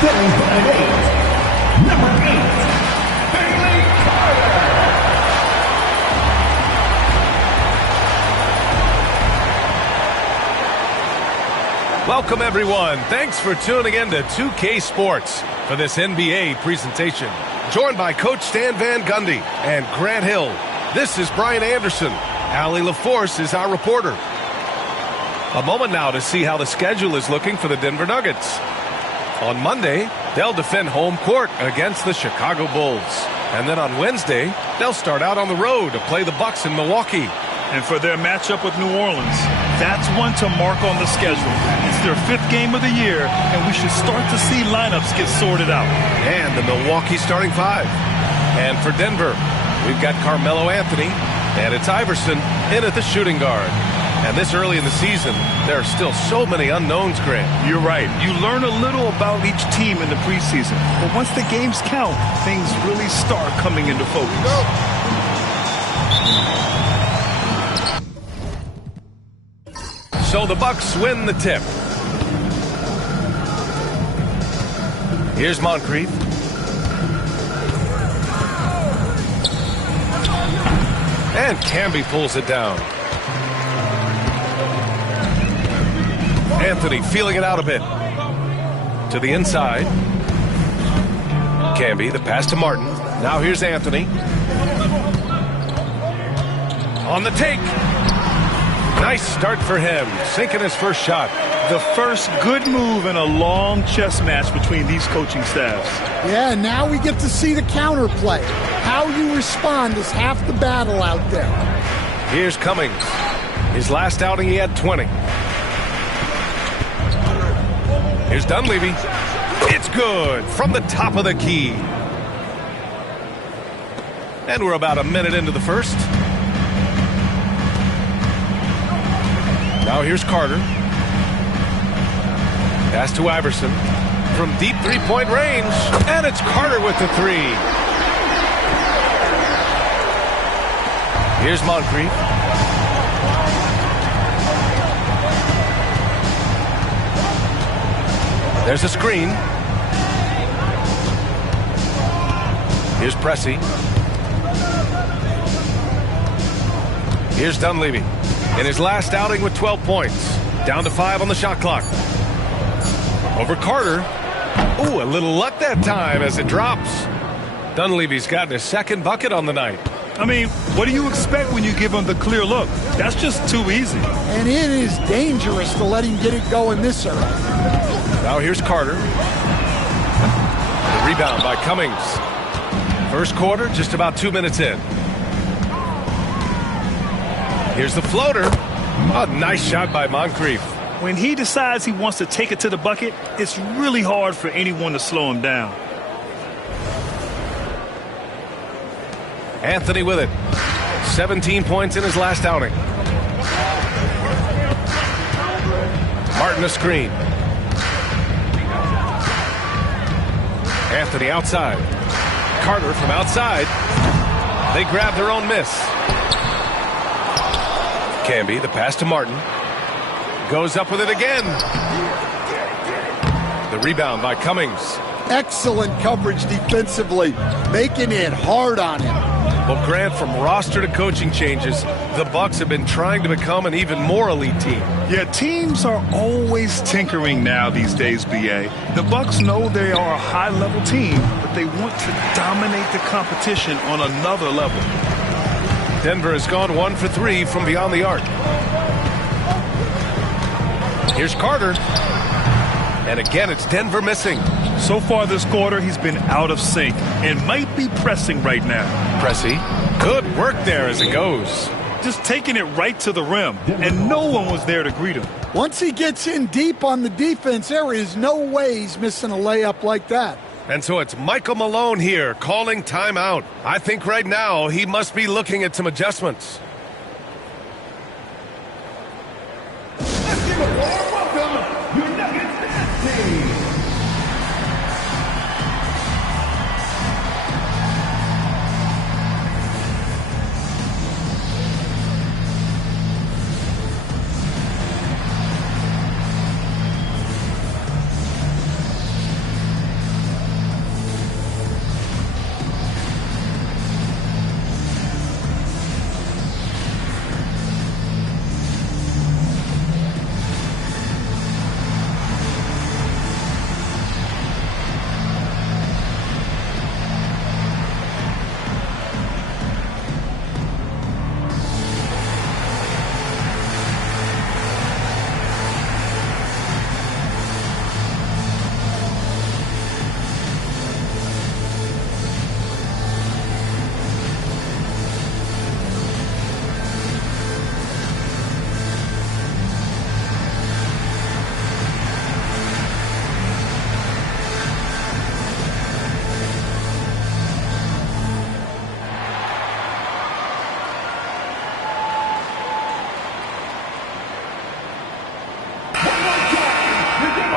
Standing at 8, number 8, Bailey Carter. Welcome, everyone. Thanks for tuning in to 2K Sports for this NBA presentation. Joined by Coach Stan Van Gundy and Grant Hill. This is Brian Anderson. Allie LaForce is our reporter. A moment now to see how the schedule is looking for the Denver Nuggets. On Monday, they'll defend home court against the Chicago Bulls. And then on Wednesday, they'll start out on the road to play the Bucks in Milwaukee. And for their matchup with New Orleans, that's one to mark on the schedule. It's their 5th game of the year, and we should start to see lineups get sorted out. And the Milwaukee starting 5. And for Denver, we've got Carmelo Anthony, and it's Iverson in at the shooting guard. And this early in the season, there are still so many unknowns, Grant. You're right. You learn a little about each team in the preseason. But once the games count, things really start coming into focus. So the Bucks win the tip. Here's Moncrief. And Camby pulls it down. Anthony feeling it out a bit. To the inside. Camby, the pass to Martin. Now here's Anthony. On the take. Nice start for him, sinking his first shot. The first good move in a long chess match between these coaching staffs. Yeah, now we get to see the counterplay. How you respond is half the battle out there. Here's Cummings. His last outing, he had 20. Here's Dunleavy. It's good from the top of the key. And we're about a minute into the first. Now here's Carter. Pass to Iverson from deep three-point range. And it's Carter with the 3. Here's Moncrief. There's a screen. Here's Pressey. Here's Dunleavy. In his last outing with 12 points. Down to 5 on the shot clock. Over Carter. Ooh, a little luck that time as it drops. Dunleavy's gotten his 2nd bucket on the night. I mean, what do you expect when you give him the clear look? That's just too easy. And it is dangerous to let him get it going this early. Now here's Carter. The rebound by Cummings. First quarter, just about 2 minutes in. Here's the floater. A nice shot by Moncrief. When he decides he wants to take it to the bucket, it's really hard for anyone to slow him down. Anthony with it. 17 points in his last outing. Martin a screen. Anthony outside. Carter from outside. They grab their own miss. Camby, the pass to Martin. Goes up with it again. The rebound by Cummings. Excellent coverage defensively, making it hard on him. Well, Grant, from roster to coaching changes, the Bucks have been trying to become an even more elite team. Yeah, teams are always tinkering now these days, B.A. The Bucks know they are a high-level team, but they want to dominate the competition on another level. Denver has gone 1 for 3 from beyond the arc. Here's Carter. And again, it's Denver missing. So far this quarter, he's been out of sync and might be pressing right now. Pressey. Good work there as it goes. Just taking it right to the rim, and no one was there to greet him. Once he gets in deep on the defense, there is no way he's missing a layup like that. And so it's Michael Malone here calling timeout. I think right now he must be looking at some adjustments. Let's give a warm welcome, your Nuggets team.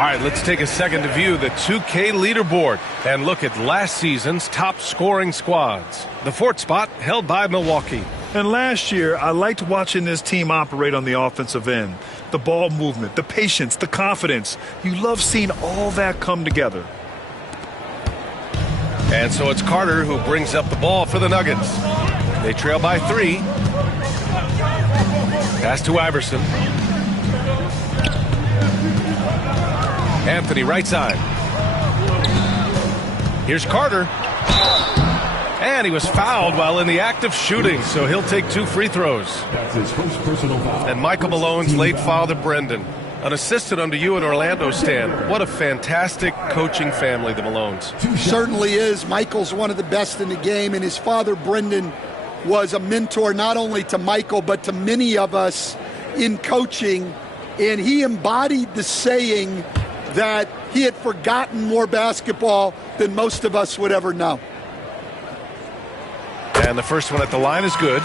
right, let's take a second to view the 2K leaderboard and look at last season's top scoring squads. The 4th spot held by Milwaukee. And last year, I liked watching this team operate on the offensive end. The ball movement, the patience, the confidence. You love seeing all that come together. And so it's Carter who brings up the ball for the Nuggets. They trail by 3. Pass to Iverson. Anthony right side. Here's Carter. And he was fouled while in the act of shooting, so he'll take 2 free throws. That's his first personal foul. And Michael Malone's late father, Brendan, an assistant under you in Orlando, Stan. What a fantastic coaching family, the Malones. Certainly is. Michael's one of the best in the game, and his father, Brendan, was a mentor not only to Michael, but to many of us in coaching. And he embodied the saying that he had forgotten more basketball than most of us would ever know. And the first one at the line is good.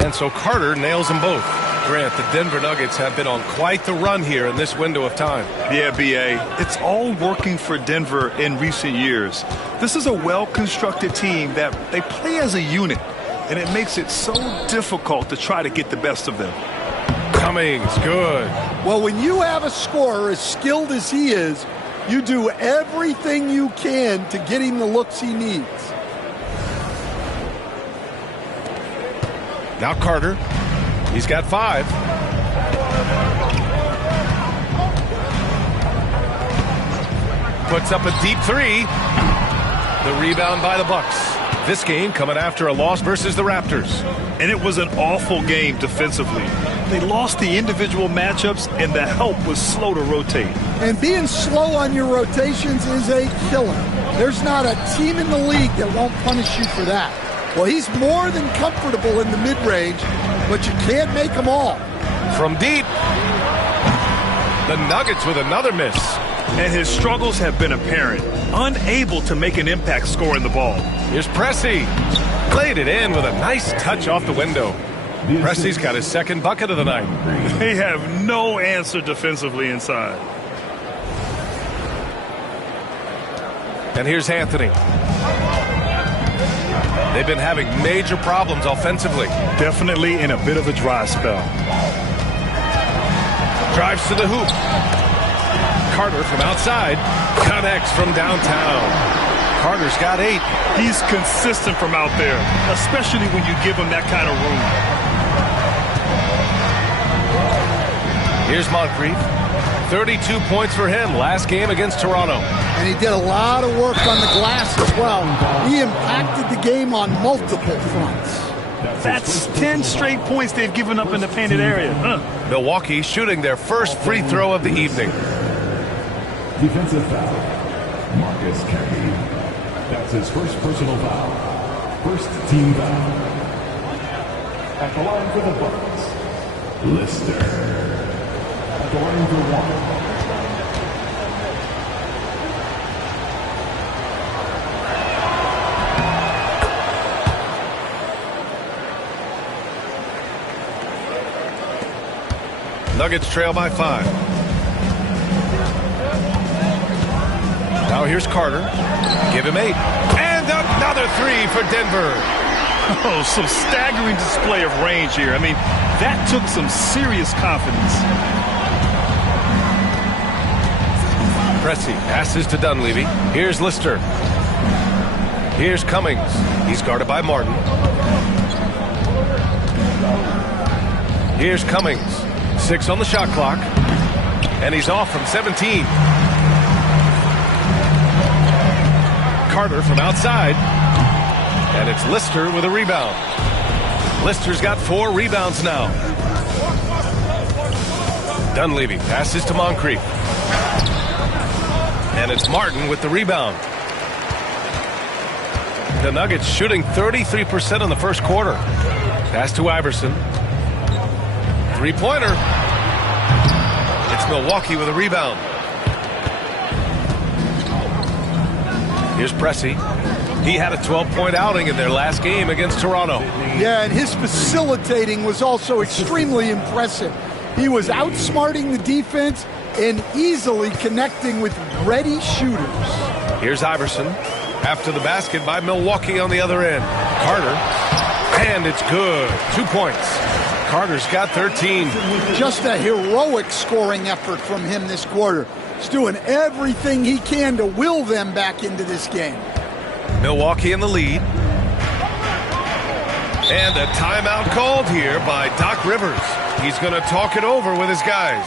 And so Carter nails them both. Grant, the Denver Nuggets have been on quite the run here in this window of time. Yeah, B.A., it's all working for Denver in recent years. This is a well-constructed team that they play as a unit, and it makes it so difficult to try to get the best of them. Cummings, good. Well, when you have a scorer as skilled as he is, you do everything you can to get him the looks he needs. Now Carter. He's got 5. Puts up a deep 3. The rebound by the Bucks. This game coming after a loss versus the Raptors. And it was an awful game defensively. They lost the individual matchups, and the help was slow to rotate. And being slow on your rotations is a killer. There's not a team in the league that won't punish you for that. Well, he's more than comfortable in the mid-range, but you can't make them all. From deep. The Nuggets with another miss. And his struggles have been apparent. Unable to make an impact scoring the ball. Here's Pressey. Laid it in with a nice touch off the window. Pressey's got his 2nd bucket of the night. They have no answer defensively inside. And here's Anthony. They've been having major problems offensively. Definitely in a bit of a dry spell. Drives to the hoop. Carter from outside. Connects from downtown. Carter's got 8. He's consistent from out there, especially when you give him that kind of room. Here's Moncrief. 32 points for him last game against Toronto. And he did a lot of work on the glass as well. He impacted the game on multiple fronts. That's 10 straight points they've given up in the painted area. Milwaukee shooting their first free throw of the evening. Defensive foul. Marcus Camby. That's his first personal foul. First team foul. At the line for the Bucks, Lister. At the line for 1. Nuggets trail by 5. Now here's Carter. Give him 8. And another 3 for Denver. Oh, some staggering display of range here. I mean, that took some serious confidence. Pressey passes to Dunleavy. Here's Lister. Here's Cummings. He's guarded by Martin. Here's Cummings. 6 on the shot clock. And he's off from 17. Carter from outside. And it's Lister with a rebound. Lister's got 4 rebounds now. Dunleavy passes to Moncrief. And it's Martin with the rebound. The Nuggets shooting 33% in the first quarter. Pass to Iverson. Three-pointer. It's Milwaukee with a rebound. Here's Pressey. He had a 12-point outing in their last game against Toronto. Yeah, and his facilitating was also extremely impressive. He was outsmarting the defense and easily connecting with ready shooters. Here's Iverson. After the basket by Milwaukee on the other end. Carter. And it's good. 2 points. Carter's got 13. Just a heroic scoring effort from him this quarter. He's doing everything he can to will them back into this game. Milwaukee in the lead. And a timeout called here by Doc Rivers. He's going to talk it over with his guys.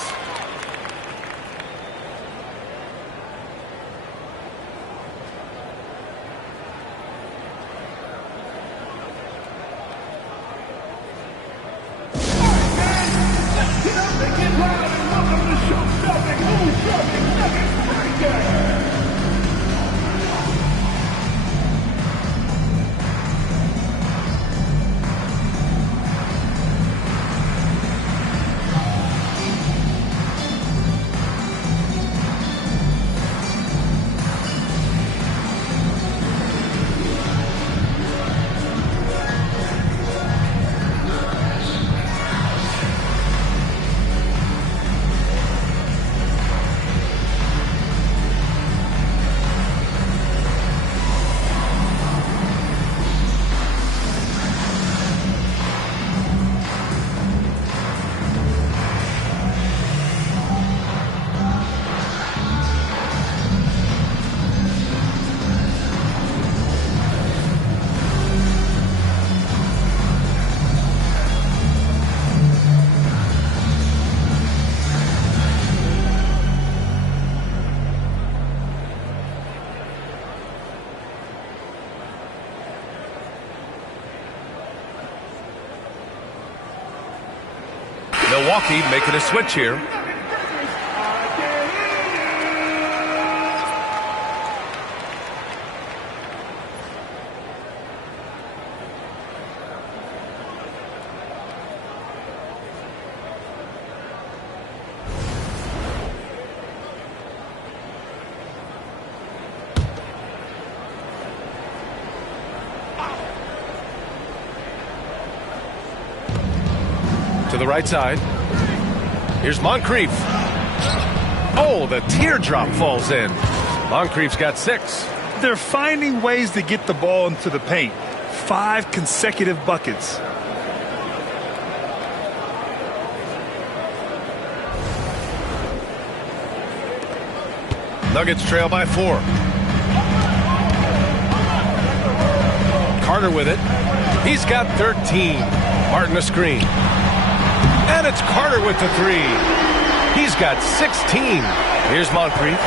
Milwaukee making a switch here. To the right side. Here's Moncrief. Oh, the teardrop falls in. Moncrief's got 6. They're finding ways to get the ball into the paint. 5 consecutive buckets. Nuggets trail by 4. Carter with it. He's got 13. Martin a screen. And it's Carter with the 3. He's got 16. Here's Moncrief.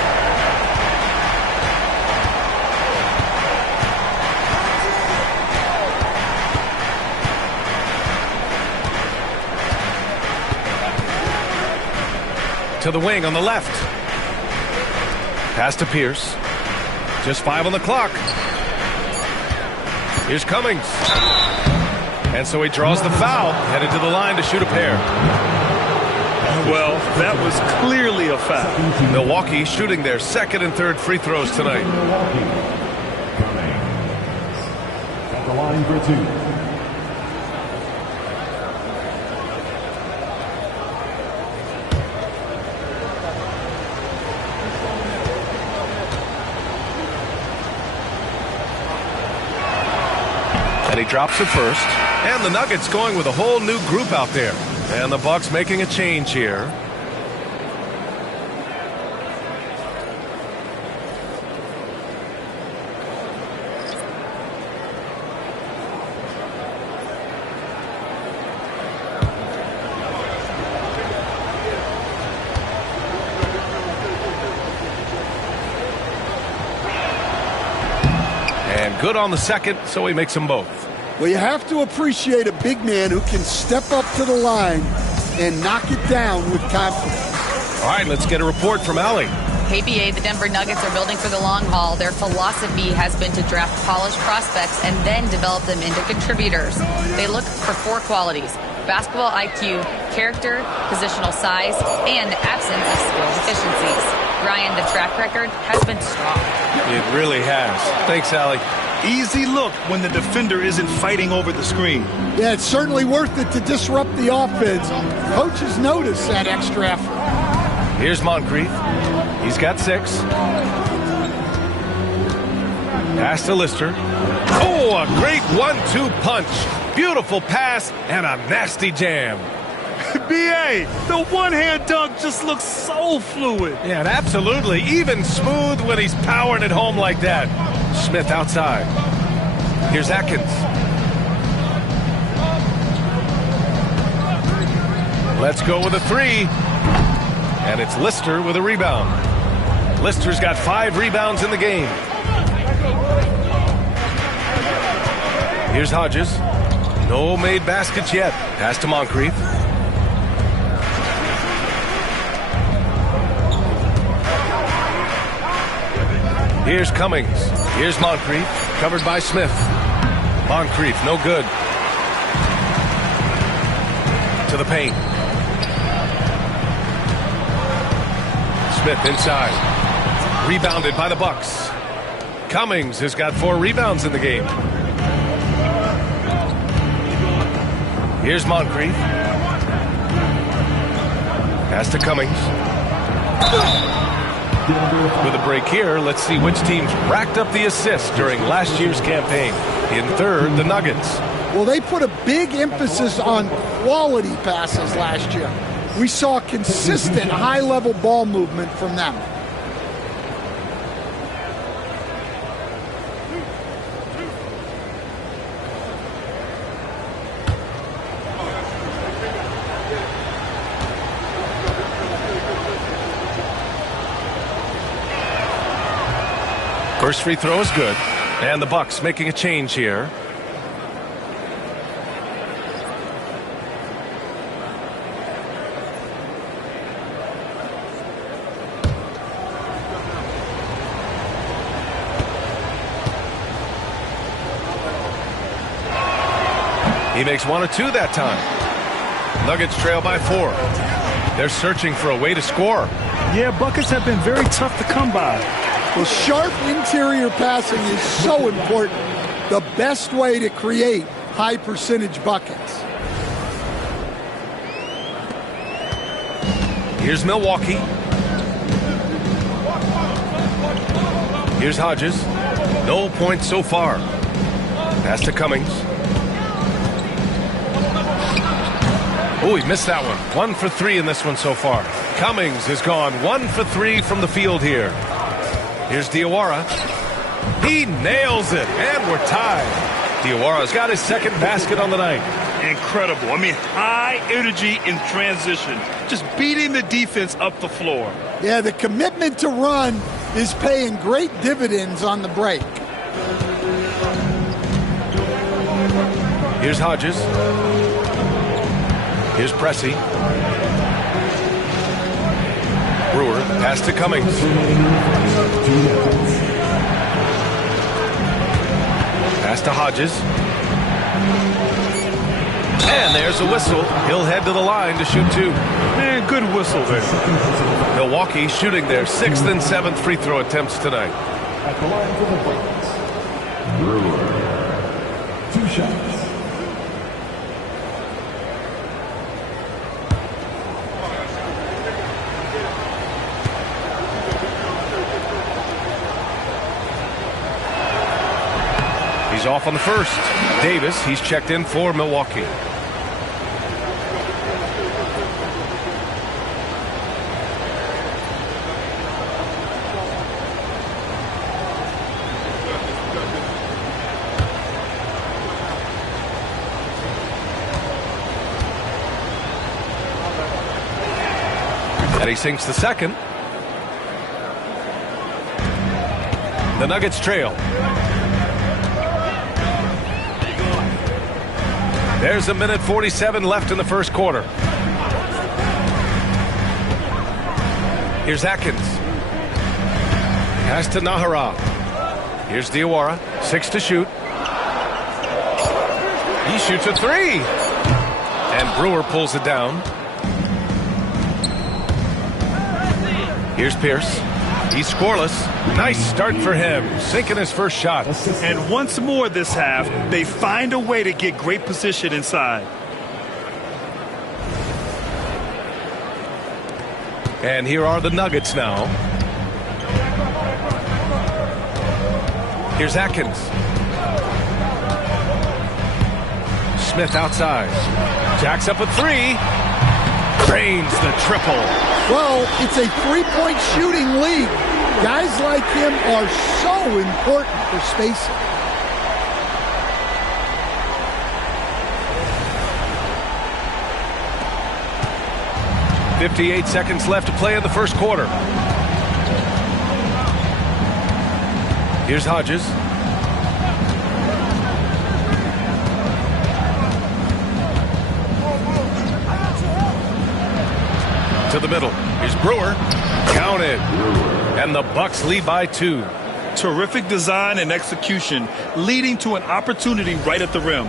To the wing on the left. Pass to Pierce. Just 5 on the clock. Here's Cummings. And so he draws the foul, headed to the line to shoot a pair. Well, that was clearly a foul. Milwaukee shooting their second and third free throws tonight. Milwaukee. Cummings. At the line for 2. And he drops it first. And the Nuggets going with a whole new group out there. And the Bucks making a change here. And good on the second, so he makes them both. Well, you have to appreciate a big man who can step up to the line and knock it down with confidence. All right, let's get a report from Allie. KBA, the Denver Nuggets are building for the long haul. Their philosophy has been to draft polished prospects and then develop them into contributors. They look for 4 qualities: basketball IQ, character, positional size, and absence of skill deficiencies. Ryan, the track record has been strong. It really has. Thanks, Allie. Easy look when the defender isn't fighting over the screen. Yeah, it's certainly worth it to disrupt the offense. Coaches notice that extra effort. Here's Moncrief. He's got 6. Pass to Lister. Oh, a great 1-2 punch. Beautiful pass and a nasty jam. B.A., the one-hand dunk just looks so fluid. Yeah, and absolutely. Even smooth when he's powering it home like that. Smith outside. Here's Atkins. Let's go with a 3. And it's Lister with a rebound. Lister's got 5 rebounds in the game. Here's Hodges. No made baskets yet. Pass to Moncrief. Here's Cummings. Here's Moncrief. Covered by Smith. Moncrief, no good. To the paint. Smith inside. Rebounded by the Bucks. Cummings has got 4 rebounds in the game. Here's Moncrief. Pass to Cummings. With a break here, let's see which teams racked up the assists during last year's campaign. In third, the Nuggets. Well, they put a big emphasis on quality passes last year. We saw consistent high-level ball movement from them. First free throw is good. And the Bucks making a change here. He makes 1 or 2 that time. Nuggets trail by 4. They're searching for a way to score. Yeah, buckets have been very tough to come by. Well, sharp interior passing is so important. The best way to create high percentage buckets. Here's Milwaukee. Here's Hodges. No points so far. Pass to Cummings. Oh, he missed that one. 1 for 3 in this one so far. Cummings has gone 1 for 3 from the field here. Here's Diawara. He nails it, and we're tied. Diawara's got his second basket on the night. Incredible. I mean, high energy in transition. Just beating the defense up the floor. Yeah, the commitment to run is paying great dividends on the break. Here's Hodges. Here's Pressey. Brewer, pass to Cummings. Pass to Hodges. And there's a whistle. He'll head to the line to shoot 2. Man, good whistle there. Milwaukee shooting their 6th and 7th free throw attempts tonight. At the line for the Bucks, Brewer. 2 shots. He's off on the first. Davis, he's checked in for Milwaukee. And he sinks the second. The Nuggets trail. There's 1:47 left in the first quarter. Here's Atkins. Pass to Nahara. Here's Diawara. 6 to shoot. He shoots a 3. And Brewer pulls it down. Here's Pierce. He's scoreless. Nice start for him, sinking his first shot. And once more this half, they find a way to get great position inside. And here are the Nuggets now. Here's Atkins. Smith outside. Jacks up a 3. Drains the triple. Well, it's a three-point shooting league. Guys like him are so important for spacing. .58 seconds left to play in the first quarter. Here's Hodges. To the middle. Here's Brewer. Counted. And the Bucks lead by 2. Terrific design and execution, leading to an opportunity right at the rim.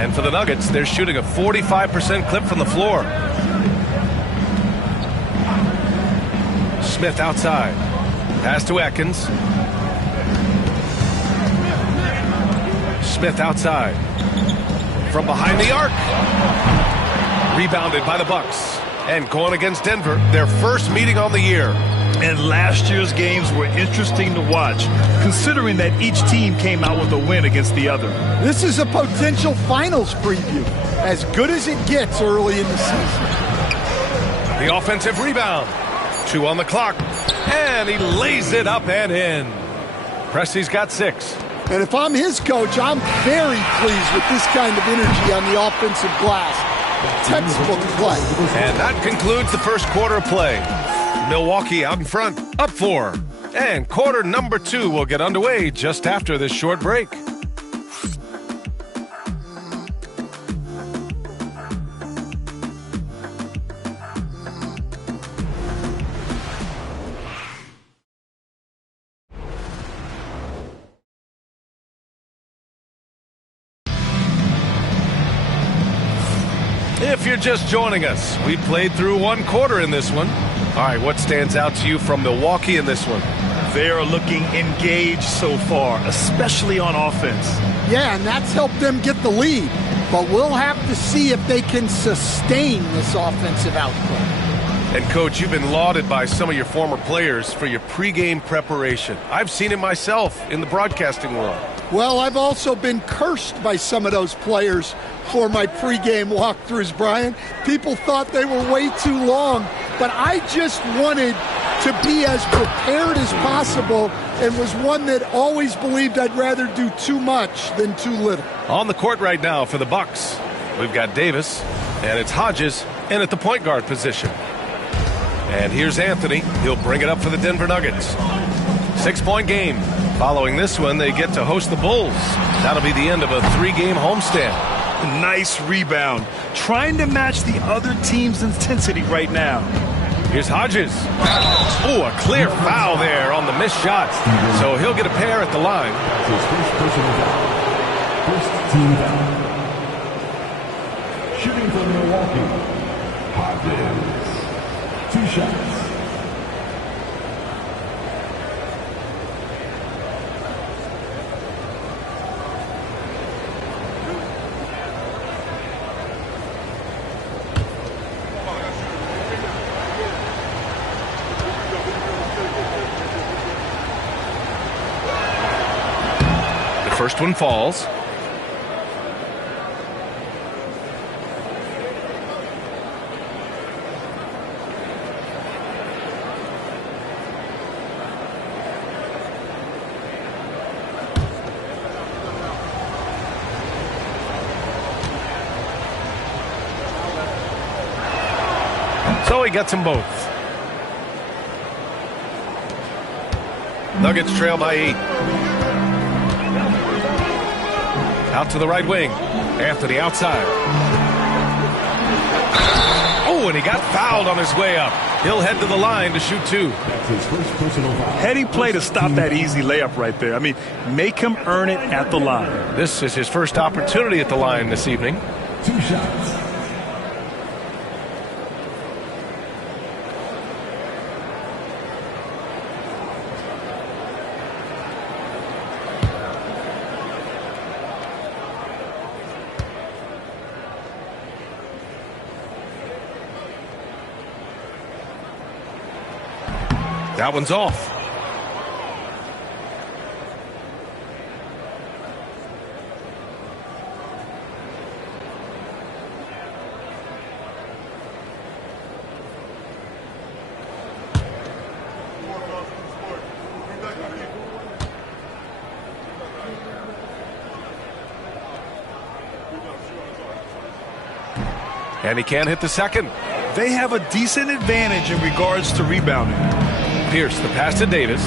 And for the Nuggets, they're shooting a 45% clip from the floor. Smith outside. Pass to Atkins. Smith outside. From behind the arc. Rebounded by the Bucks. And going against Denver, their first meeting on the year. And last year's games were interesting to watch, considering that each team came out with a win against the other. This is a potential finals preview, as good as it gets early in the season. The offensive rebound. 2 on the clock. And he lays it up and in. Presti's got 6. And if I'm his coach, I'm very pleased with this kind of energy on the offensive glass. Textbook play. And that concludes the first quarter of play. Milwaukee out in front, up 4. And quarter number 2 will get underway just after this short break. If you're just joining us, we played through 1 quarter in this one. All right, what stands out to you from Milwaukee in this one? They are looking engaged so far, especially on offense. Yeah, and that's helped them get the lead. But we'll have to see if they can sustain this offensive output. And, Coach, you've been lauded by some of your former players for your pregame preparation. I've seen it myself in the broadcasting world. Well, I've also been cursed by some of those players for my pregame walkthroughs, Brian. People thought they were way too long, but I just wanted to be as prepared as possible and was one that always believed I'd rather do too much than too little. On the court right now for the Bucks, we've got Davis, and it's Hodges in at the point guard position. And here's Anthony. He'll bring it up for the Denver Nuggets. 6-point game. Following this one, they get to host the Bulls. That'll be the end of a 3-game homestand. Nice rebound. Trying to match the other team's intensity right now. Here's Hodges. Oh, a clear foul there on the missed shot. So he'll get a pair at the line. His first personal foul. First team foul. Shooting from Milwaukee. Hodges. 2 shots. First one falls. So he gets them both. Nuggets trail by 8. Out to the right wing. Anthony outside. Oh, and he got fouled on his way up. He'll head to the line to shoot 2. That's his first personal foul. Heady play to stop that easy layup right there. I mean, make him earn it at the line. This is his first opportunity at the line this evening. 2 shots. That one's off. And he can't hit the second. They have a decent advantage in regards to rebounding. Pierce, the pass to Davis.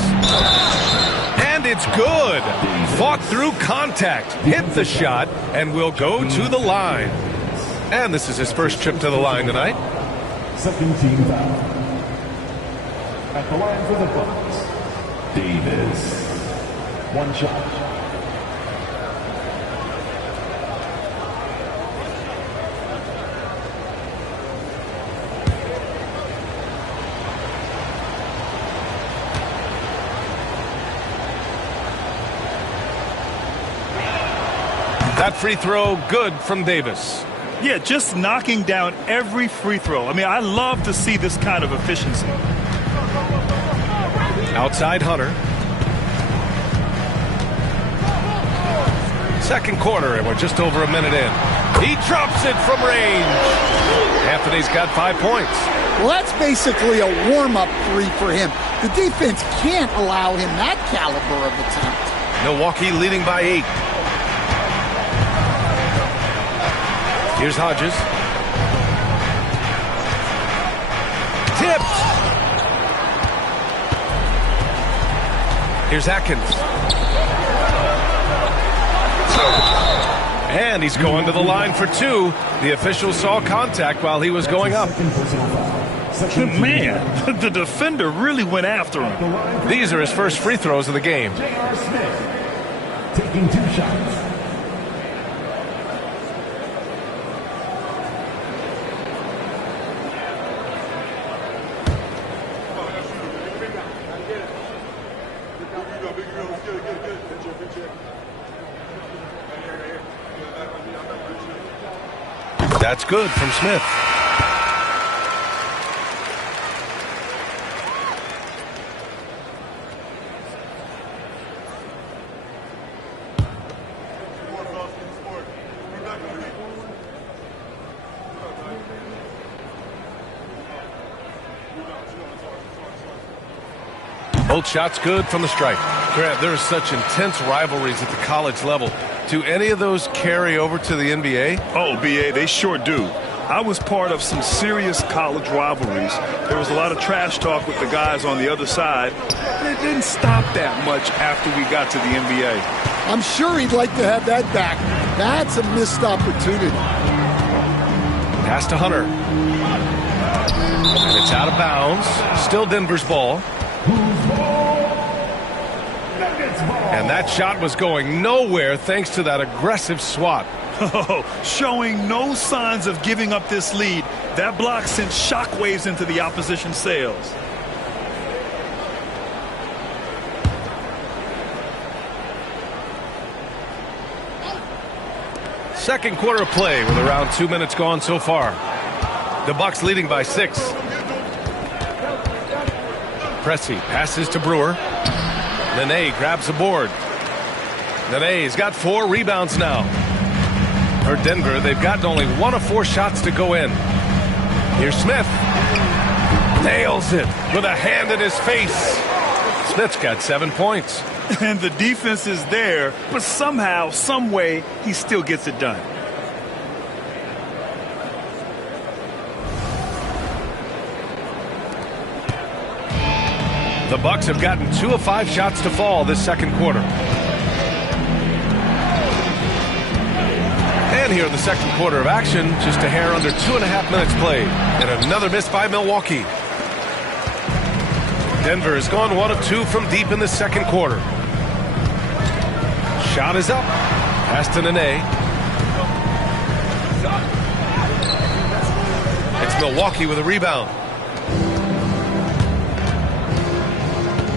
And it's good. Fought through contact, hit the shot, and will go to the line. And this is his first trip to the line tonight. Second team foul. At the line for the Bucks, Davis. 1 shot. That free throw good from Davis. Yeah, just knocking down every free throw. I mean, I love to see this kind of efficiency. Outside Hunter. Second quarter, and we're just over a minute in. He drops it from range. Anthony's got 5 points. Well, that's basically a warm-up 3 for him. The defense can't allow him that caliber of attempt. Milwaukee leading by 8. Here's Hodges. Tipped. Here's Atkins. And he's going to the line for 2. The official saw contact while he was going up. Man, the defender really went after him. These are his first free throws of the game. J.R. Smith taking 2 shots. That's good from Smith. Both shots good from the stripe. Grant, there are such intense rivalries at the college level. Do any of those carry over to the NBA? Oh, BA, they sure do. I was part of some serious college rivalries. There was a lot of trash talk with the guys on the other side, and it didn't stop that much after we got to the NBA. I'm sure he'd like to have that back. That's a missed opportunity. Pass to Hunter. And it's out of bounds. Still Denver's ball. And that shot was going nowhere thanks to that aggressive swat. Oh, showing no signs of giving up this lead. That block sent shockwaves into the opposition sails. Second quarter of play with around 2 minutes gone so far. The Bucks leading by 6. Pressey passes to Brewer. Nene grabs the board. Nene's got 4 rebounds now. For Denver, they've gotten only 1 of 4 shots to go in. Here's Smith. Nails it with a hand in his face. Smith's got 7 points. And the defense is there, but somehow, some way, he still gets it done. The Bucks have gotten 2 of 5 shots to fall this second quarter. And here in the second quarter of action, just a hair under 2.5 minutes played. And another miss by Milwaukee. Denver has gone 1 of 2 from deep in the second quarter. Shot is up. Pass to Nene. It's Milwaukee with a rebound.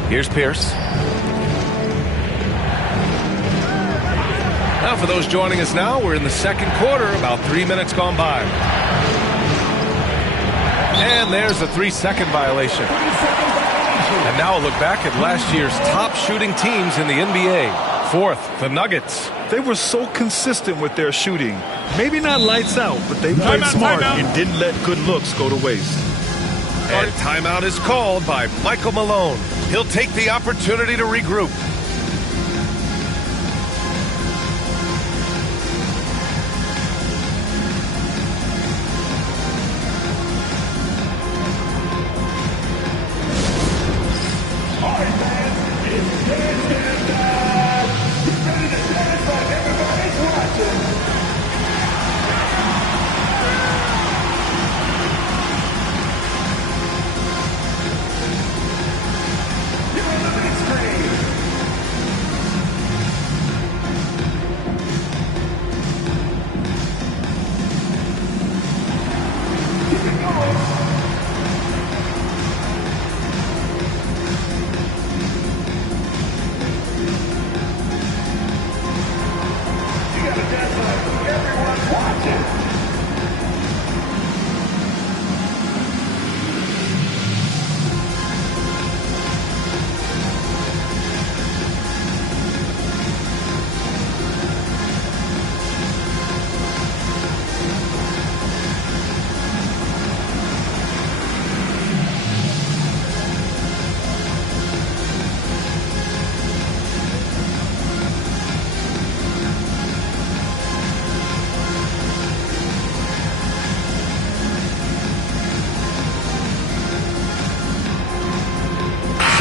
Here's Pierce. Now for those joining us now, we're in the second quarter, about 3 minutes gone by. And there's a 3-second violation. And now a look back at last year's top shooting teams in the NBA. Fourth, the Nuggets. They were so consistent with their shooting. Maybe not lights out, but they played smart and didn't let good looks go to waste. And timeout is called by Michael Malone. He'll take the opportunity to regroup.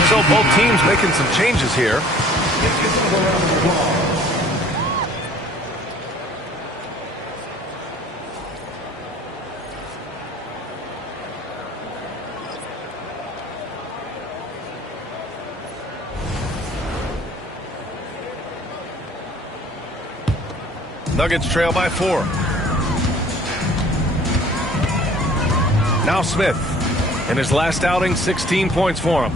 So both teams making some changes here. Nuggets trail by 4. Now Smith. In his last outing, 16 points for him.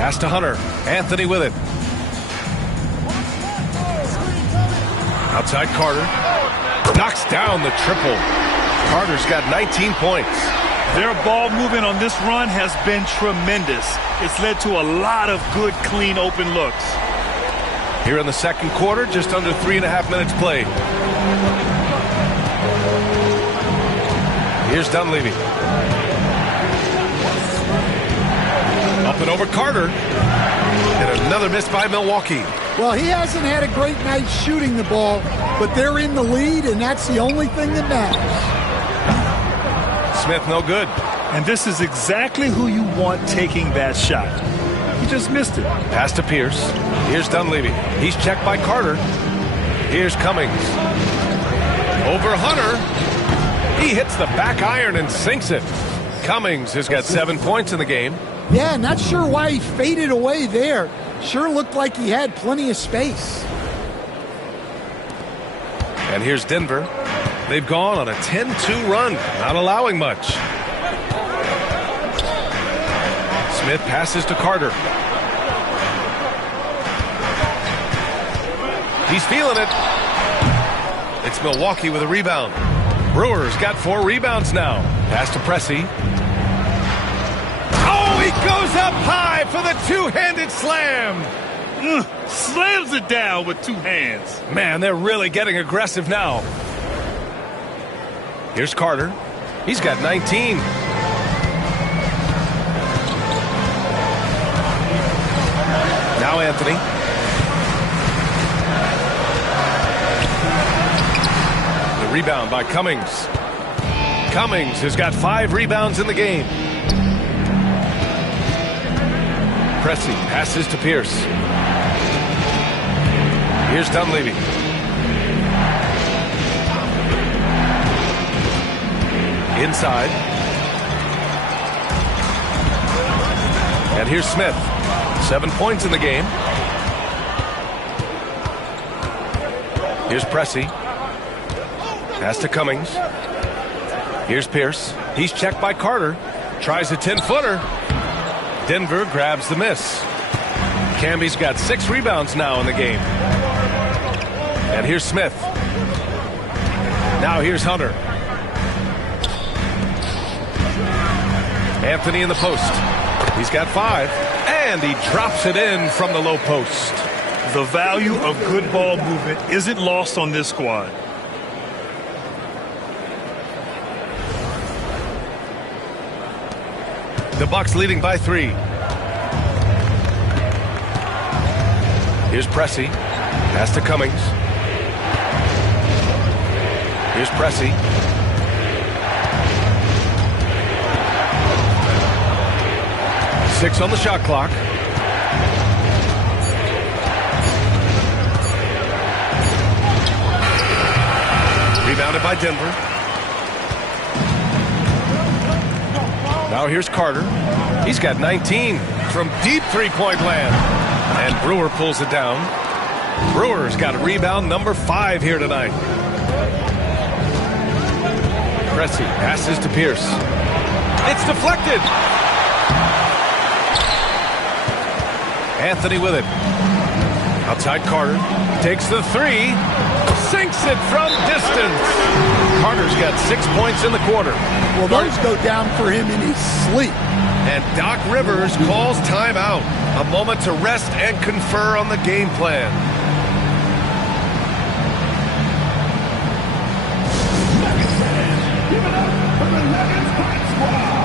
Pass to Hunter. Anthony with it. Outside Carter. Knocks down the triple. Carter's got 19 points. Their ball movement on this run has been tremendous. It's led to a lot of good, clean, open looks. Here in the second quarter, just under 3.5 minutes played. Here's Dunleavy. Up and over Carter. And another miss by Milwaukee. Well, he hasn't had a great night shooting the ball, but they're in the lead, and that's the only thing that matters. Smith no good. And this is exactly who you want taking that shot. He just missed it. Pass to Pierce. Here's Dunleavy. He's checked by Carter. Here's Cummings. Over Hunter. He hits the back iron and sinks it. Cummings has got 7 points in the game. Yeah, not sure why he faded away there. Sure looked like he had plenty of space. And here's Denver. They've gone on a 10-2 run, not allowing much. Smith passes to Carter. He's feeling it. It's Milwaukee with a rebound. Brewers got 4 rebounds now. Pass to Pressey. Oh, he goes up high for the two-handed slam. Slams it down with 2 hands. Man, they're really getting aggressive now. Here's Carter. He's got 19. Now Anthony. The rebound by Cummings. Cummings has got 5 rebounds in the game. Pressey passes to Pierce. Here's Dunleavy. Inside. And here's Smith. 7 points in the game. Here's Pressey. Pass to Cummings. Here's Pierce. He's checked by Carter. Tries a 10-footer. Denver grabs the miss. Camby's got 6 rebounds now in the game. And here's Smith. Now here's Hunter. Anthony in the post. He's got 5. And he drops it in from the low post. The value of good ball movement isn't lost on this squad. The Bucks leading by 3. Here's Pressey. Pass to Cummings. Here's Pressey. Six on the shot clock. Rebounded by Denver. Now here's Carter. He's got 19 from deep three-point land. And Brewer pulls it down. Brewer's got rebound number 5 here tonight. Pressey passes to Pierce. It's deflected. Anthony with it. Outside Carter. Takes the 3. Sinks it from distance. Carter's got 6 points in the quarter. Well, those go down for him in his sleep. And Doc Rivers calls timeout. A moment to rest and confer on the game plan. Give it up for the Nuggets Fight Squad.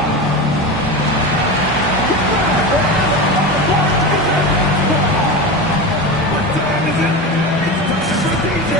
What time is it? It's time for DJ.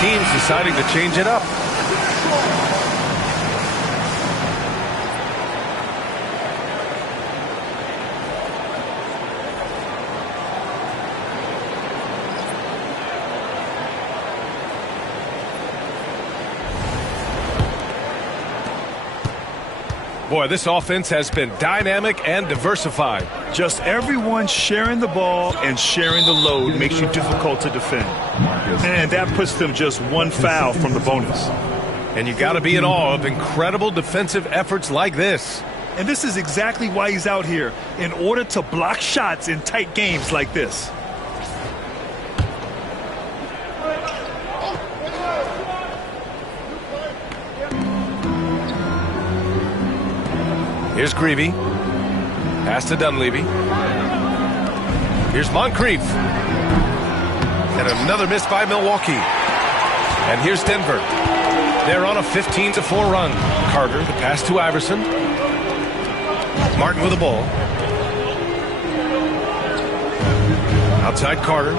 Teams deciding to change it up. Boy, this offense has been dynamic and diversified. Just everyone sharing the ball and sharing the load makes you difficult to defend. And that puts them just 1 foul from the bonus. And you got to be in awe of incredible defensive efforts like this. And this is exactly why he's out here, in order to block shots in tight games like this. Here's Greavy. Pass to Dunleavy. Here's Moncrief. And another miss by Milwaukee. And here's Denver. They're on a 15-4 run. Carter, the pass to Iverson. Martin with the ball. Outside Carter.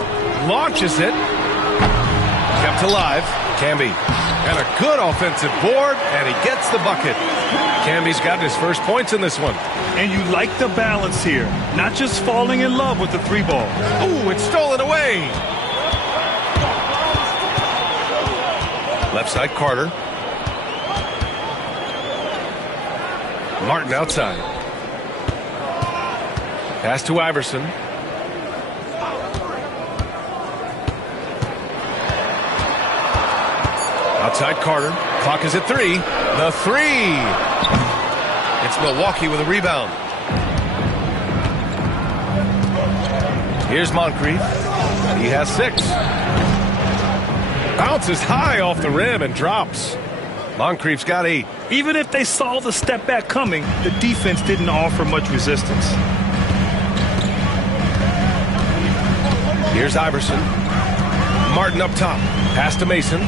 Launches it. Kept alive. Camby. And a good offensive board, and he gets the bucket. Camby's got his first points in this one. And you like the balance here. Not just falling in love with the 3-ball. Ooh, it's stolen away. Left side, Carter. Martin outside. Pass to Iverson. Outside Carter. Clock is at 3. The 3. It's Milwaukee with a rebound. Here's Moncrief. He has 6. Bounces high off the rim and drops. Moncrief's got 8. Even if they saw the step back coming, the defense didn't offer much resistance. Here's Iverson. Martin up top. Pass to Mason.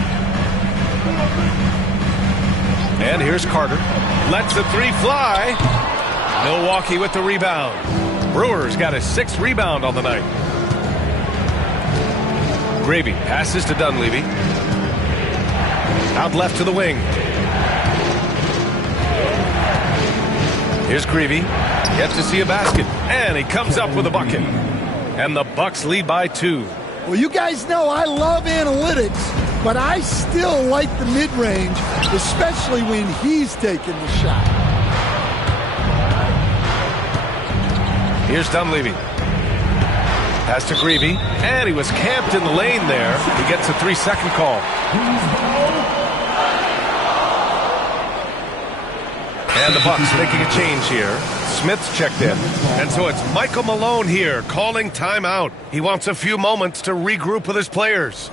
And here's Carter. Lets the 3 fly. Milwaukee with the rebound. Brewers got his 6th rebound on the night. Gravy passes to Dunleavy. Out left to the wing. Here's Gravy. Gets to see a basket. And he comes up with a bucket. And the Bucks lead by 2. Well, you guys know I love analytics, but I still like the mid-range, especially when he's taking the shot. Here's Dunleavy. Pass to Gravy. And he was camped in the lane there. He gets a 3-second call. And the Bucks making a change here. Smith's checked in. And so it's Michael Malone here calling timeout. He wants a few moments to regroup with his players.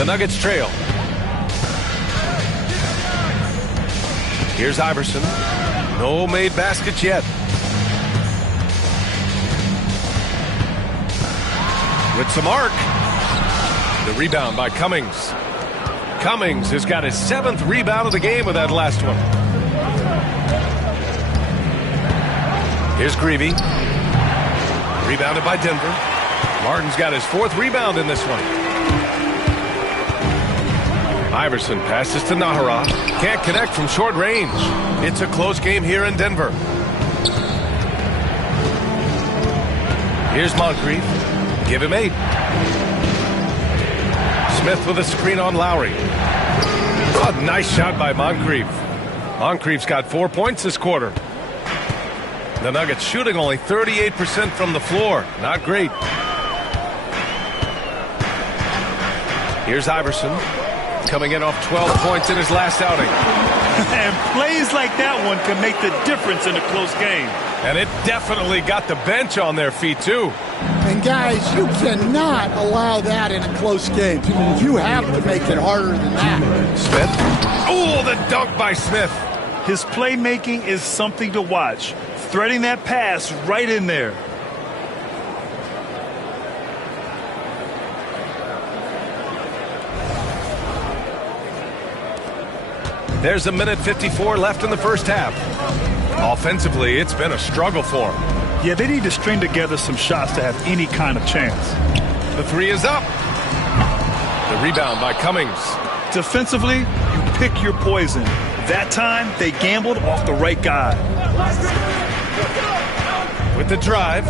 The Nuggets trail. Here's Iverson. No made baskets yet. With some arc. The rebound by Cummings. Cummings has got his 7th rebound of the game with that last one. Here's Gravy. Rebounded by Denver. Martin's got his 4th rebound in this one. Iverson passes to Nahara. Can't connect from short range. It's a close game here in Denver. Here's Moncrief. Give him 8. Smith with a screen on Lowry. Oh, nice shot by Moncrief. Moncrief's got 4 points this quarter. The Nuggets shooting only 38% from the floor. Not great. Here's Iverson. Coming in off 12 points in his last outing. And plays like that one can make the difference in a close game. And it definitely got the bench on their feet, too. And, guys, you cannot allow that in a close game. You have to make it harder than that. Smith. Oh, the dunk by Smith. His playmaking is something to watch. Threading that pass right in there. There's a minute 54 left in the first half. Offensively, it's been a struggle for them. Yeah, they need to string together some shots to have any kind of chance. The 3 is up. The rebound by Cummings. Defensively, you pick your poison. That time, they gambled off the right guy. With the drive.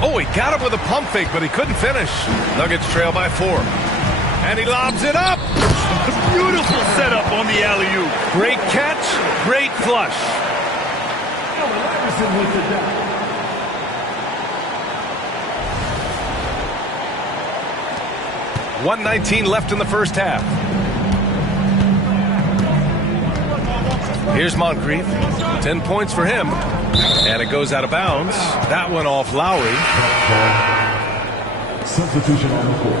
Oh, he got him with a pump fake, but he couldn't finish. Nuggets trail by 4. And he lobs it up. Beautiful setup on the alley-oop. Great catch, great flush. Iverson with the dunk. 1:19 left in the first half. Here's Moncrief. 10 points for him. And it goes out of bounds. That one off Lowry. Substitution on the court.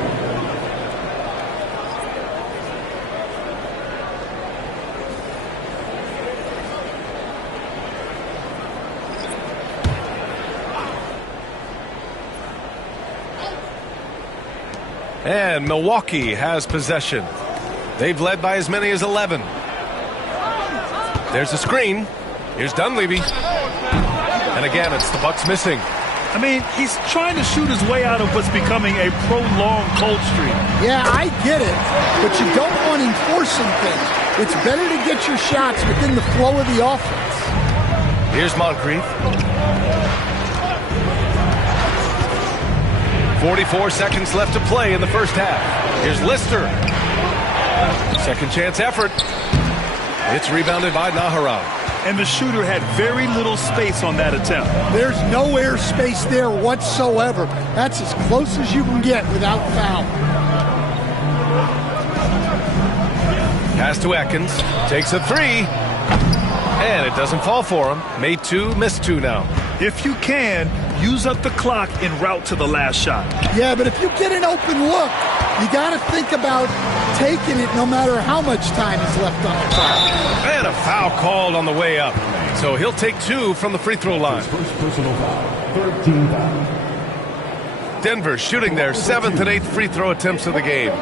And Milwaukee has possession. They've led by as many as 11. There's a screen. Here's Dunleavy. And again, it's the Bucks missing. I mean, he's trying to shoot his way out of what's becoming a prolonged cold streak. Yeah, I get it, but you don't want him forcing things. It's better to get your shots within the flow of the offense. Here's Moncrief. 44 seconds left to play in the first half. Here's Lister. Second chance effort. It's rebounded by Naharan. And the shooter had very little space on that attempt. There's no air space there whatsoever. That's as close as you can get without foul. Pass to Atkins. Takes a 3. And it doesn't fall for him. Made 2, missed 2 now. If you can, use up the clock en route to the last shot. Yeah, but if you get an open look, you got to think about taking it no matter how much time is left on the clock. And a foul called on the way up. So he'll take 2 from the free throw line. First personal foul. Third team foul. Denver shooting their 7th and 8th free throw attempts of the game.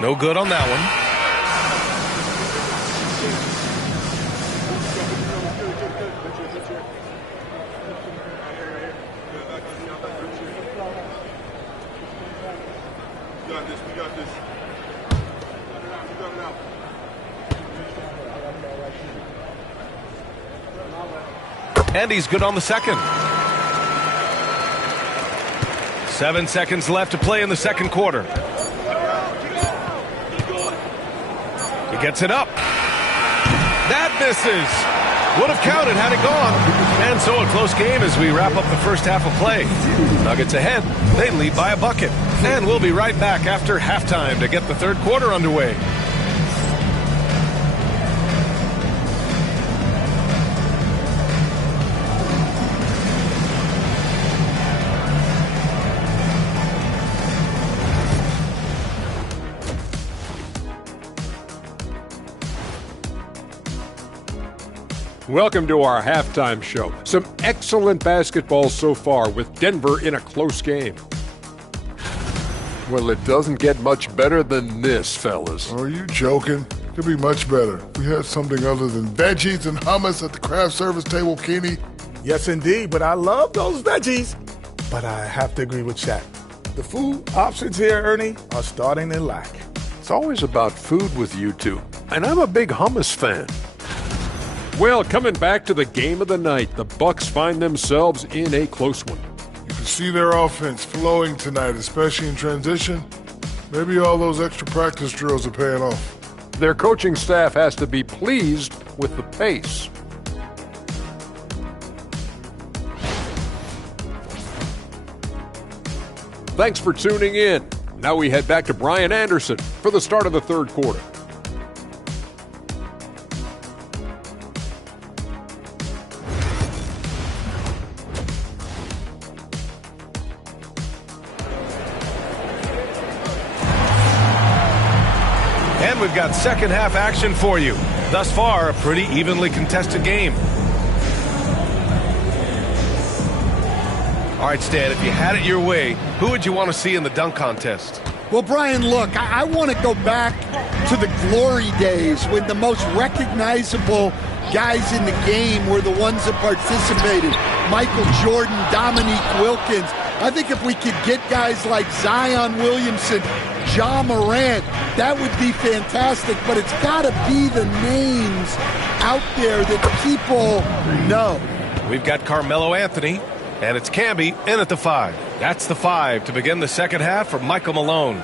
No good on that one. We got this. And he's good on the second. 7 seconds left to play in the second quarter. He gets it up. That misses. Would have counted had it gone. And so a close game as we wrap up the first half of play. Nuggets ahead. They lead by a bucket. And we'll be right back after halftime to get the third quarter underway. Welcome to our halftime show. Some excellent basketball so far with Denver in a close game. Well, it doesn't get much better than this, fellas. Are you joking? Could be much better. We had something other than veggies and hummus at the craft service table, Kenny. Yes, indeed, but I love those veggies. But I have to agree with Shaq. The food options here, Ernie, are starting to lack. It's always about food with you two, and I'm a big hummus fan. Well, coming back to the game of the night, the Bucks find themselves in a close one. You can see their offense flowing tonight, especially in transition. Maybe all those extra practice drills are paying off. Their coaching staff has to be pleased with the pace. Thanks for tuning in. Now we head back to Brian Anderson for the start of the third quarter. And we've got second half action for you. Thus far, a pretty evenly contested game. All right, Stan, if you had it your way, who would you want to see in the dunk contest? Well, Brian, look, I want to go back to the glory days when the most recognizable guys in the game were the ones that participated. Michael Jordan, Dominique Wilkins. I think if we could get guys like Zion Williamson, Ja Morant, that would be fantastic. But it's got to be the names out there that people know. We've got Carmelo Anthony, and it's Camby in at the 5. That's the 5 to begin the second half for Michael Malone.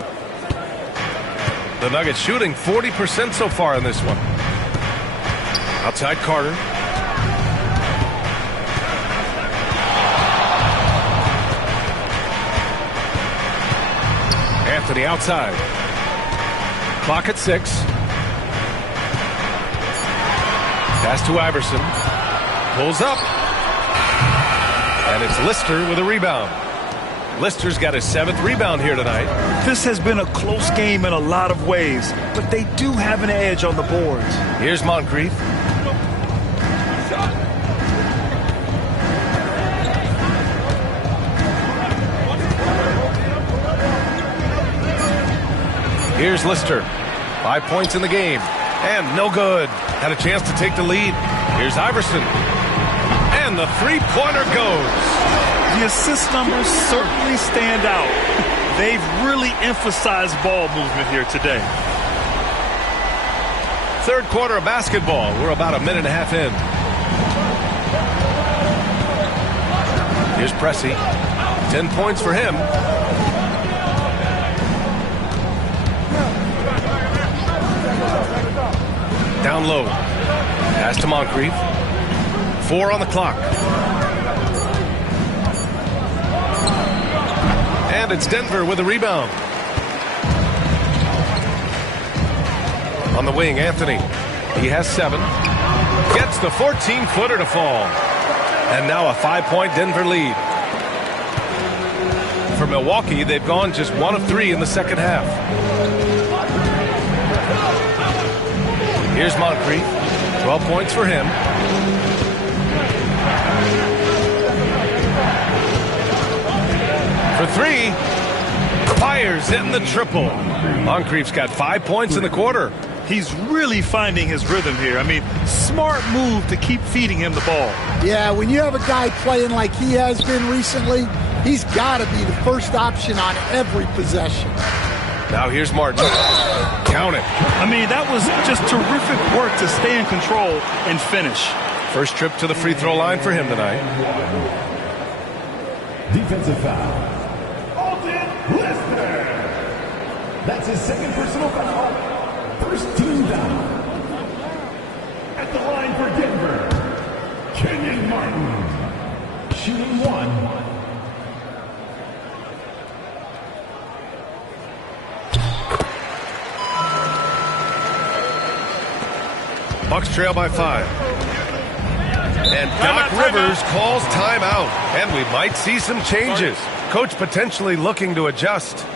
The Nuggets shooting 40% so far in this one. Outside Carter. Anthony outside. Clock at 6. Pass to Iverson. Pulls up. And it's Lister with a rebound. Lister's got his 7th rebound here tonight. This has been a close game in a lot of ways, but they do have an edge on the boards. Here's Moncrief. Here's Lister. 5 points in the game. And no good. Had a chance to take the lead. Here's Iverson. And the three-pointer goes. The assist numbers certainly stand out. They've really emphasized ball movement here today. Third quarter of basketball. We're about a minute and a half in. Here's Pressey. 10 points for him. Down low. Pass to Moncrief. 4 on the clock. And it's Denver with a rebound. On the wing, Anthony. He has 7. Gets the 14-footer to fall. And now a 5-point Denver lead. For Milwaukee, they've gone just 1 of 3 in the second half. Here's Moncrief. 12 points for him. For 3. Fires in the triple. Moncrief's got 5 points in the quarter. He's really finding his rhythm here. I mean, smart move to keep feeding him the ball. Yeah, when you have a guy playing like he has been recently, he's got to be the first option on every possession. Now here's Martin. Count it. I mean, that was just terrific work to stay in control and finish. First trip to the free throw line for him tonight. Defensive foul. Lister. That's his 2nd personal foul. First team down. At the line for Denver, Kenyon Martin. Shooting 1. Bucks trail by 5. And Doc Rivers calls timeout. And we might see some changes. Coach potentially looking to adjust.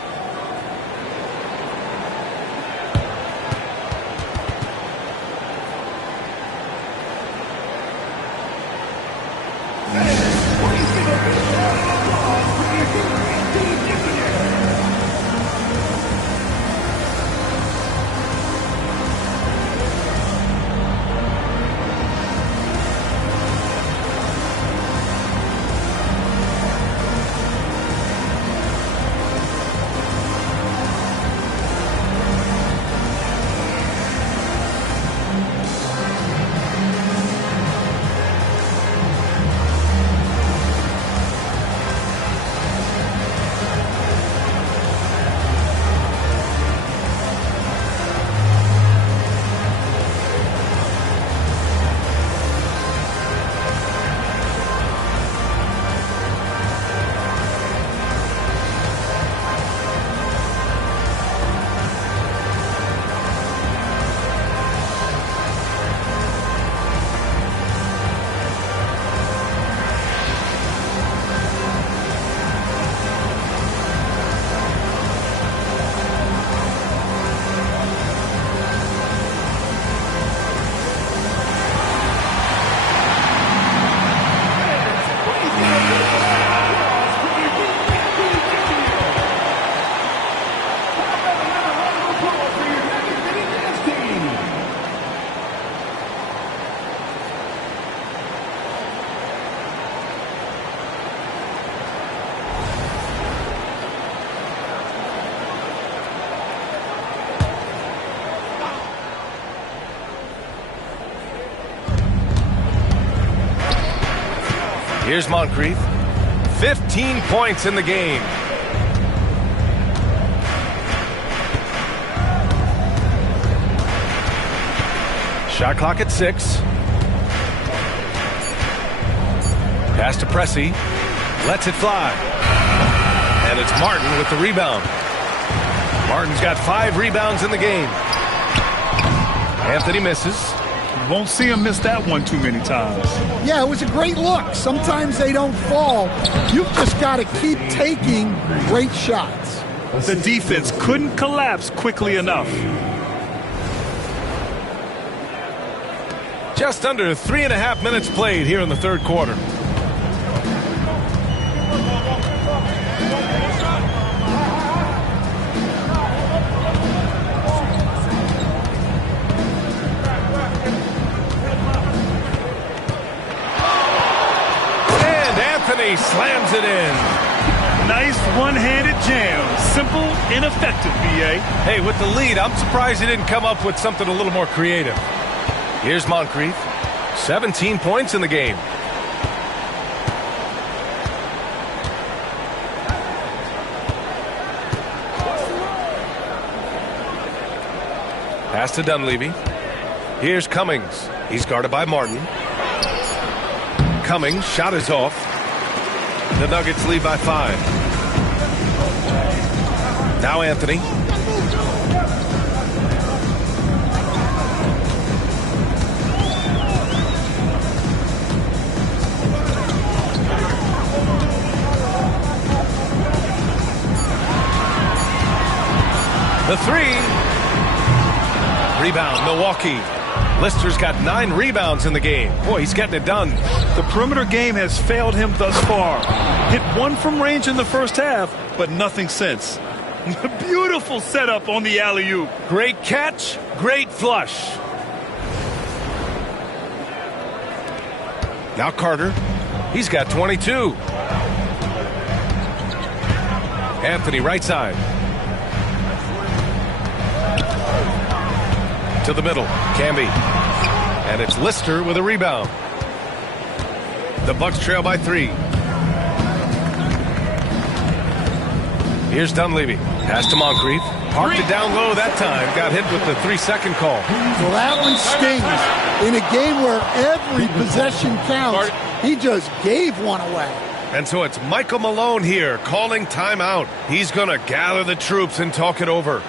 Here's Moncrief. 15 points in the game. Shot clock at 6. Pass to Pressey. Lets it fly. And it's Martin with the rebound. Martin's got 5 rebounds in the game. Anthony misses. Won't see him miss that one too many times. Yeah, it was a great look. Sometimes they don't fall. You've just got to keep taking great shots. The defense couldn't collapse quickly enough. Just under 3.5 minutes played here in the third quarter. Anthony slams it in. Nice one-handed jam. Simple and effective, B.A. Hey, with the lead, I'm surprised he didn't come up with something a little more creative. Here's Moncrief. 17 points in the game. Pass to Dunleavy. Here's Cummings. He's guarded by Martin. Cummings, shot is off. The Nuggets lead by 5. Now Anthony. The 3. Rebound, Milwaukee. Lister's got 9 rebounds in the game. Boy, he's getting it done. The perimeter game has failed him thus far. Hit 1 from range in the first half, but nothing since. Beautiful setup on the alley-oop. Great catch, great flush. Now Carter. He's got 22. Anthony, right side. To the middle, Camby. And it's Lister with a rebound. The Bucks trail by 3. Here's Dunleavy. Pass to Moncrief. Parked it down low that time. Got hit with the 3-second call. Well, that one stings. In a game where every possession counts, he just gave one away. And so it's Michael Malone here calling timeout. He's going to gather the troops and talk it over.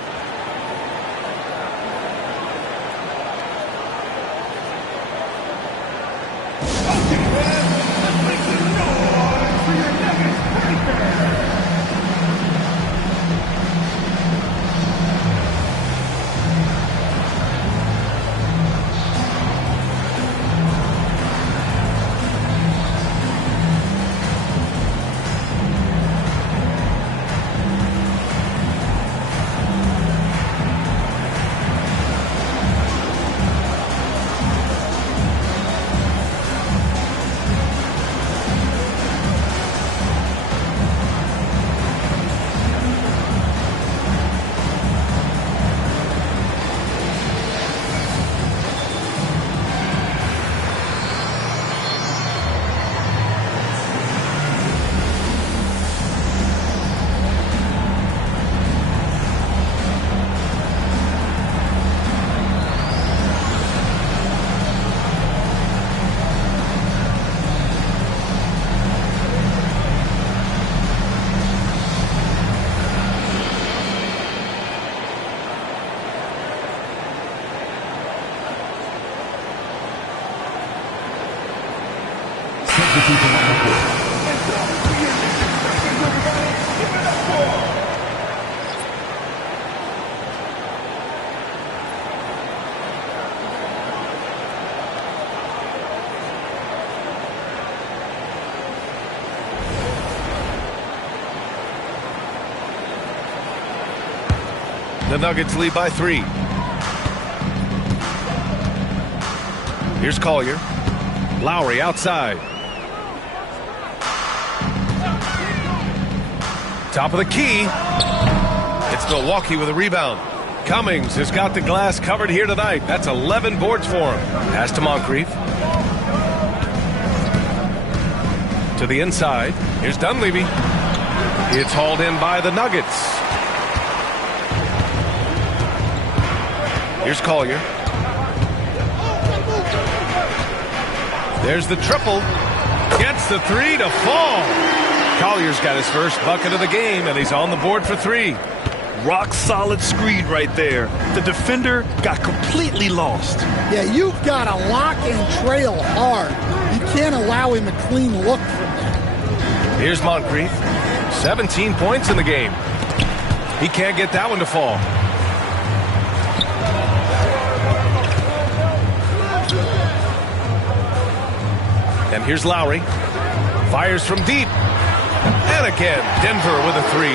The Nuggets lead by 3. Here's Collier. Lowry outside. Top of the key. It's Milwaukee with a rebound. Cummings has got the glass covered here tonight. That's 11 boards for him. Pass to Moncrief. To To the inside. Here's Dunleavy. It's hauled in by the Nuggets. Here's Collier. There's the triple. Gets the three to fall. Collier's got his first bucket of the game, and he's on the board for 3. Rock solid screen right there. The defender got completely lost. Yeah, you've got to lock and trail hard. You can't allow him a clean look from that. Here's Moncrief. 17 points in the game. He can't get that one to fall. And here's Lowry. Fires from deep. And again, Denver with a 3.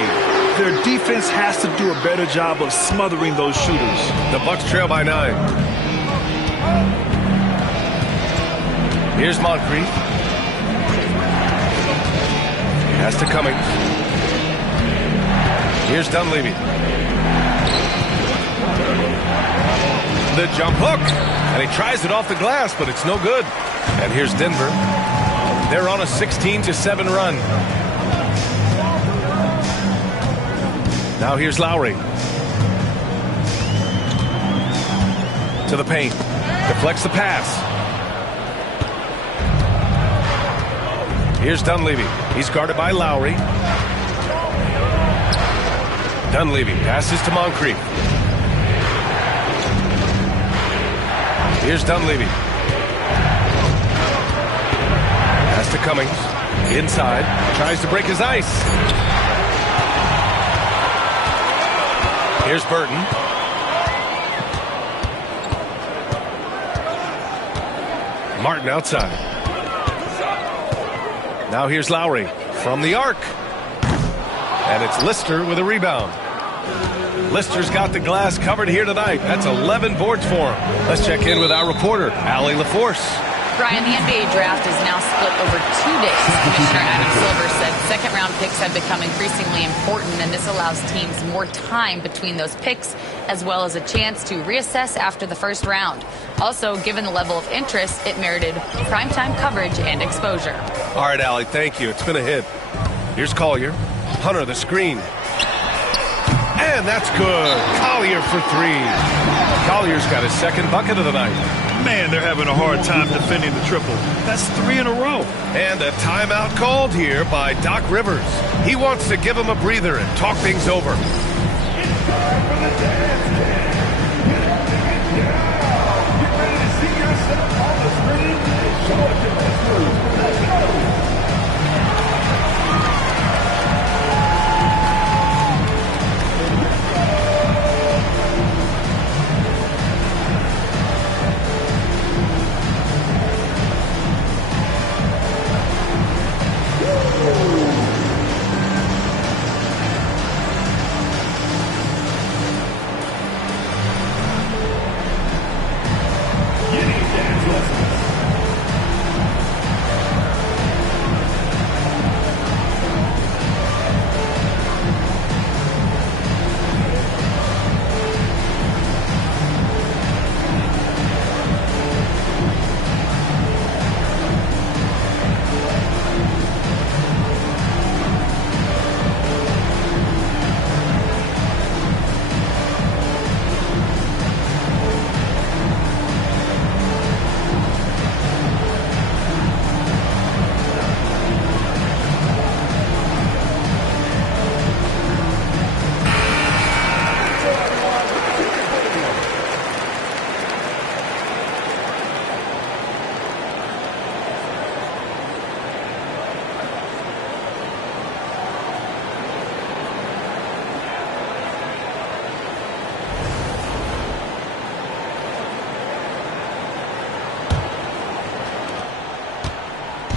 Their defense has to do a better job of smothering those shooters. The Bucks trail by 9. Here's Moncrief. Pass to Cummings. Here's Dunleavy. The jump hook. And he tries it off the glass, but it's no good. And here's Denver. They're on a 16-7 run. Now here's Lowry. To the paint. Deflects the pass. Here's Dunleavy. He's guarded by Lowry. Dunleavy passes to Moncrief. Here's Dunleavy. Pass to Cummings. Inside. Tries to break his ice. Here's Burton. Martin outside. Now here's Lowry from the arc. And it's Lister with a rebound. Lister's got the glass covered here tonight. That's 11 boards for him. Let's check in with our reporter, Allie LaForce. Brian, the NBA draft is now split over 2 days. Commissioner Adam Silver said second-round picks have become increasingly important, and this allows teams more time between those picks, as well as a chance to reassess after the first round. Also, given the level of interest, it merited primetime coverage and exposure. All right, Allie, thank you. It's been a hit. Here's Collier. Hunter, the screen. And that's good. Collier for 3. Collier's got his second bucket of the night. Man, they're having a hard time defending the triple. That's 3 in a row. And a timeout called here by Doc Rivers. He wants to give him a breather and talk things over.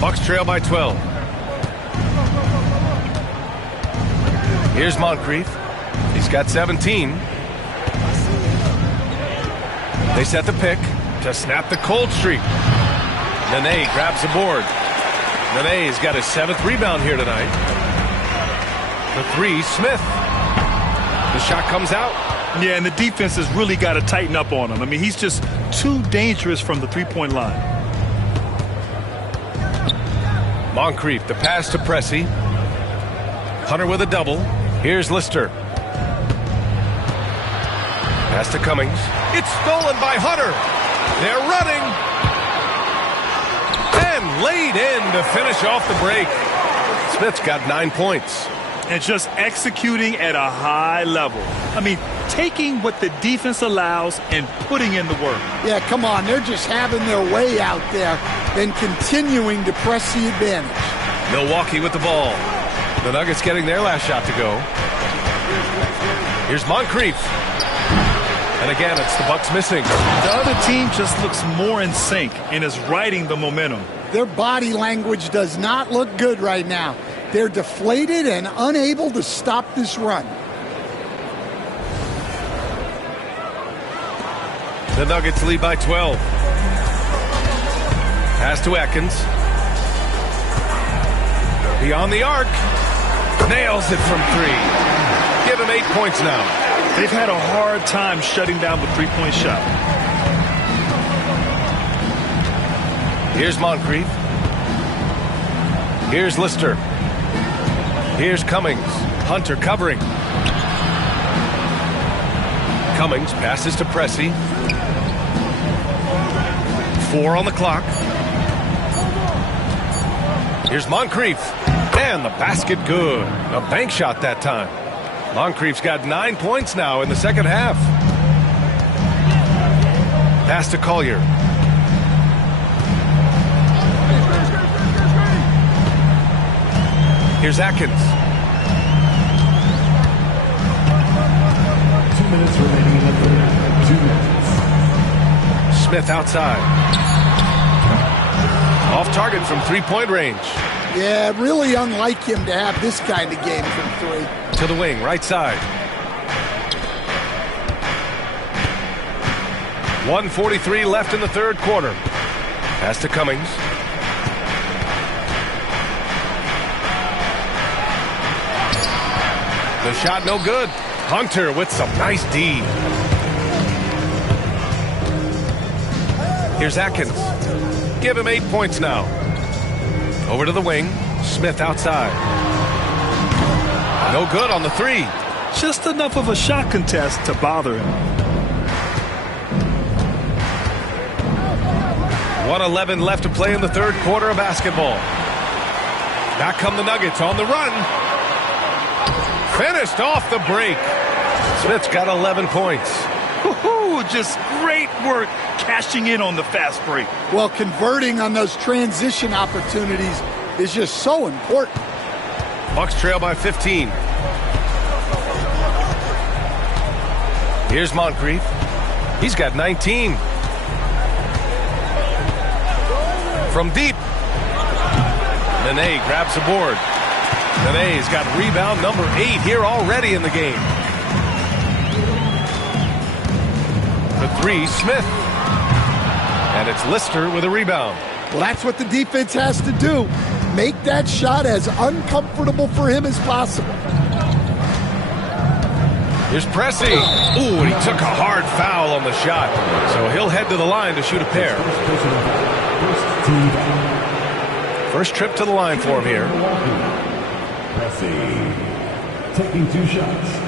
Bucks trail by 12. Here's Moncrief. He's got 17. They set the pick to snap the cold streak. Nene grabs the board. Nene's got his 7th rebound here tonight. The 3, Smith. The shot comes out. Yeah, and the defense has really got to tighten up on him. I mean, he's just too dangerous from the three-point line. Moncrief, the pass to Pressey. Hunter with a double. Here's Lister. Pass to Cummings. It's stolen by Hunter. They're running. And laid in to finish off the break. Smith's got 9 points. And just executing at a high level. I mean, taking what the defense allows and putting in the work. Yeah, come on. They're just having their way out there and continuing to press the advantage. Milwaukee with the ball. The Nuggets getting their last shot to go. Here's Moncrief. And again, it's the Bucks missing. The other team just looks more in sync and is riding the momentum. Their body language does not look good right now. They're deflated and unable to stop this run. The Nuggets lead by 12. Pass to Atkins. Beyond the arc. Nails it from 3. Give him 8 points now. They've had a hard time shutting down the three-point shot. Here's Moncrief. Here's Lister. Here's Cummings. Hunter covering. Cummings passes to Pressey. 4 on the clock. Here's Moncrief. And the basket good. A bank shot that time. Moncrief's got 9 points now in the second half. Pass to Collier. Here's Atkins. 2 minutes remaining in the third. 2 minutes. Smith outside. Off target from three-point range. Yeah, really unlike him to have this kind of game from 3. To the wing, right side. 1:43 left in the third quarter. Pass to Cummings. The shot no good. Hunter with some nice D. Here's Atkins. Give him 8 points now. Over to the wing. Smith outside. No good on the 3. Just enough of a shot contest to bother him. 1:11 left to play in the third quarter of basketball. Back come the Nuggets on the run. Finished off the break. Smith's got 11 points. Woohoo! Just great work cashing in on the fast break. Well, converting on those transition opportunities is just so important. Bucks trail by 15. Here's Moncrief. He's got 19. From deep. Nene grabs the board. Nene's got rebound number 8 here already in the game. For 3, Smith. And it's Lister with a rebound. Well, that's what the defense has to do. Make that shot as uncomfortable for him as possible. Here's Pressey. Ooh, and he took a hard foul on the shot. So he'll head to the line to shoot a pair. First trip to the line for him here. Pressey taking 2 shots.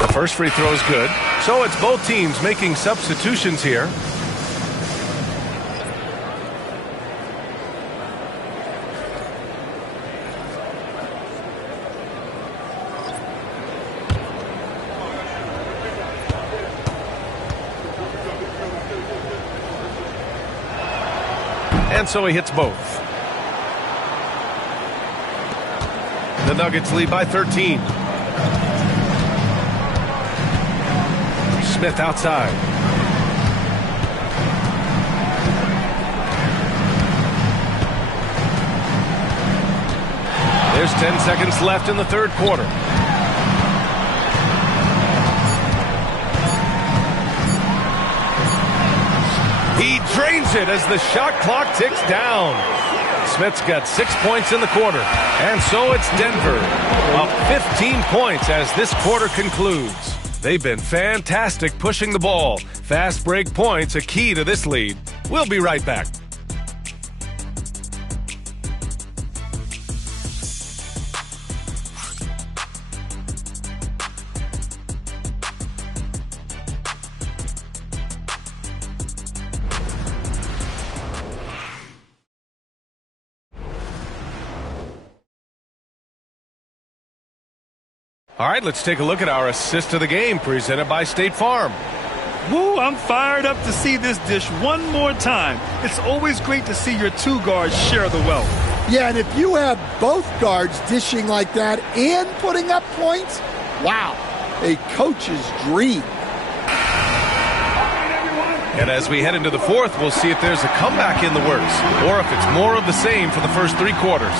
The first free throw is good. So it's both teams making substitutions here. And so he hits both. The Nuggets lead by 13. Smith outside. There's 10 seconds left in the third quarter. He drains it as the shot clock ticks down. Smith's got 6 points in the quarter. And so it's Denver up 15 points as this quarter concludes. They've been fantastic pushing the ball. Fast break points a key to this lead. We'll be right back. All right, let's take a look at our assist of the game presented by State Farm. Woo, I'm fired up to see this dish one more time. It's always great to see your two guards share the wealth. Yeah, and if you have both guards dishing like that and putting up points, wow, a coach's dream. And as we head into the fourth, we'll see if there's a comeback in the works or if it's more of the same for the first three quarters.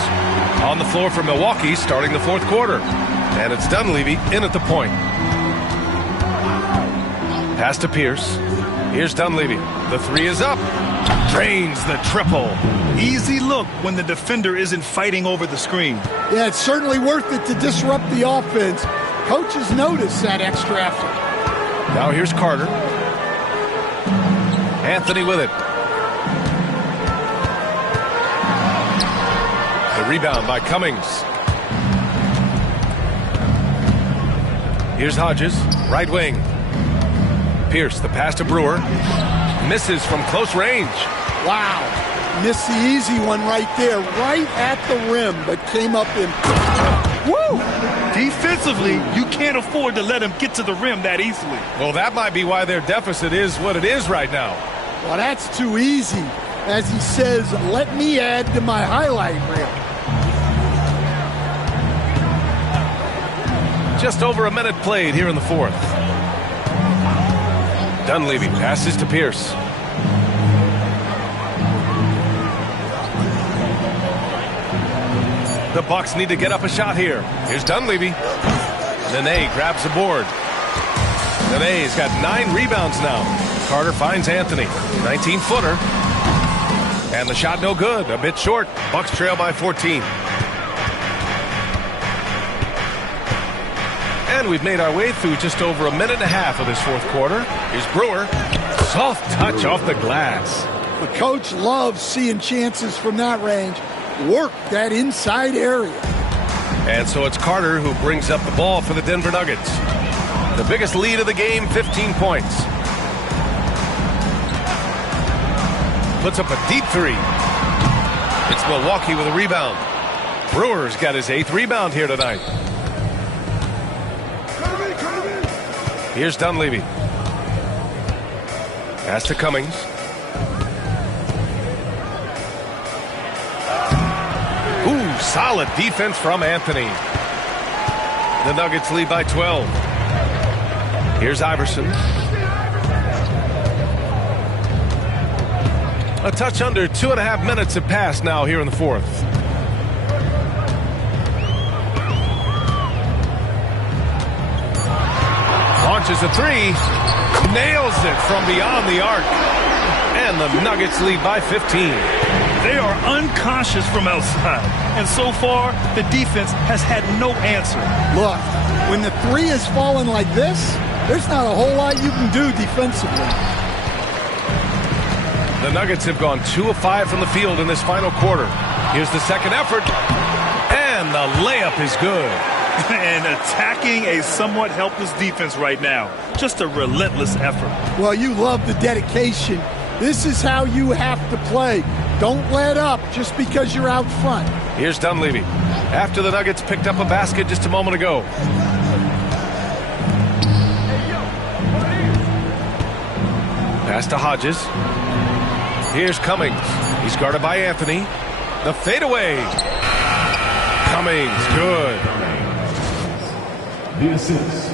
On the floor for Milwaukee starting the fourth quarter. And it's Dunleavy in at the point. Pass to Pierce. Here's Dunleavy. The three is up. Drains the triple. Easy look when the defender isn't fighting over the screen. Yeah, it's certainly worth it to disrupt the offense. Coaches notice that extra effort. Now here's Carter. Anthony with it. The rebound by Cummings. Here's Hodges, right wing. Pierce, the pass to Brewer. Misses from close range. Wow. Missed the easy one right there, right at the rim, but came up in. Woo! Defensively, you can't afford to let him get to the rim that easily. Well, that might be why their deficit is what it is right now. Well, that's too easy. As he says, let me add to my highlight reel. Just over a minute played here in the fourth. Dunleavy passes to Pierce. The Bucks need to get up a shot here. Here's Dunleavy. Nene grabs the board. Nene's got 9 rebounds now. Carter finds Anthony. 19-footer. And the shot no good. A bit short. Bucks trail by 14. And we've made our way through just over a minute and a half of this fourth quarter. Here's Brewer. Soft touch off the glass. The coach loves seeing chances from that range. Work that inside area. And so it's Carter who brings up the ball for the Denver Nuggets. The biggest lead of the game, 15 points. Puts up a deep three. It's Milwaukee with a rebound. Brewer's got his 8th rebound here tonight. Here's Dunleavy. Pass to Cummings. Ooh, solid defense from Anthony. The Nuggets lead by 12. Here's Iverson. A touch under 2.5 minutes have passed now here in the fourth. Launches a three. Nails it from beyond the arc. And the Nuggets lead by 15. They are unconscious from outside. And so far, the defense has had no answer. Look, when the three is falling like this, there's not a whole lot you can do defensively. The Nuggets have gone 2 of 5 from the field in this final quarter. Here's the second effort. And the layup is good. And attacking a somewhat helpless defense right now. Just a relentless effort. Well, you love the dedication. This is how you have to play. Don't let up just because you're out front. Here's Dunleavy. After the Nuggets picked up a basket just a moment ago. Pass to Hodges. Here's Cummings. He's guarded by Anthony. The fadeaway. Cummings, good. The assist,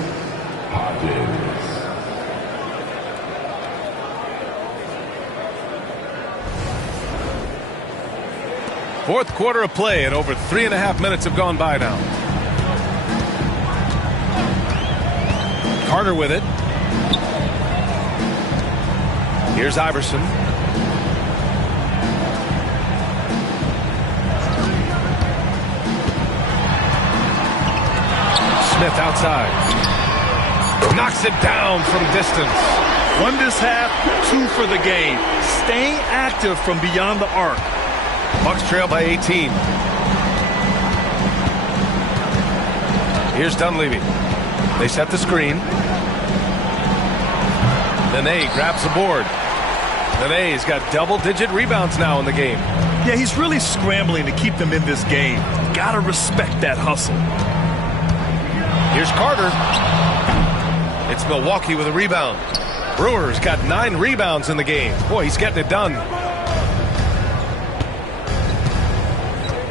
Hodges. Fourth quarter of play, and over 3.5 minutes have gone by now. Carter with it. Here's Iverson. Smith outside. Knocks it down from distance. 1 this half, 2 for the game. Staying active from beyond the arc. Bucks trail by 18. Here's Dunleavy. They set the screen. Nene grabs the board. Nene's got double-digit rebounds now in the game. Yeah, he's really scrambling to keep them in this game. Gotta respect that hustle. Here's Carter. It's Milwaukee with a rebound. Brewer's got 9 rebounds in the game. Boy, he's getting it done.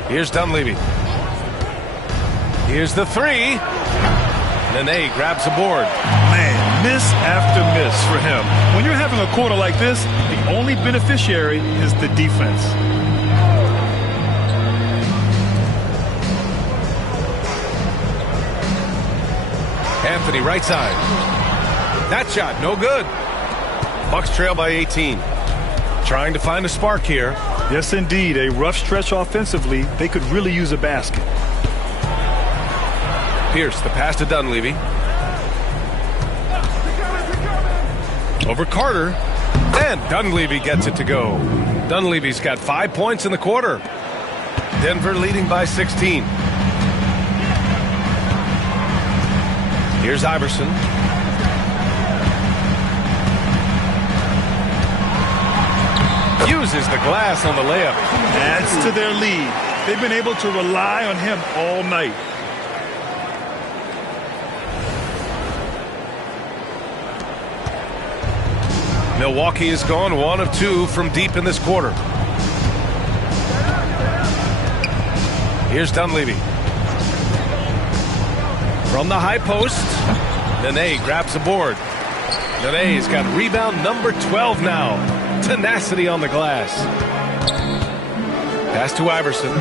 Here's Dunleavy. Here's the 3. Nene grabs the board. Man, miss after miss for him. When you're having a quarter like this, the only beneficiary is the defense. Anthony right side. That shot, no good. Bucks trail by 18. Trying to find a spark here. Yes, indeed. A rough stretch offensively. They could really use a basket. Pierce, the pass to Dunleavy. Over Carter. And Dunleavy gets it to go. Dunleavy's got 5 points in the quarter. Denver leading by 16. Here's Iverson. Uses the glass on the layup. Adds to their lead. They've been able to rely on him all night. Milwaukee is gone 1 of 2 from deep in this quarter. Here's Dunleavy. From the high post, Nene grabs the board. Nene's got rebound number 12 now. Tenacity on the glass. Pass to Iverson.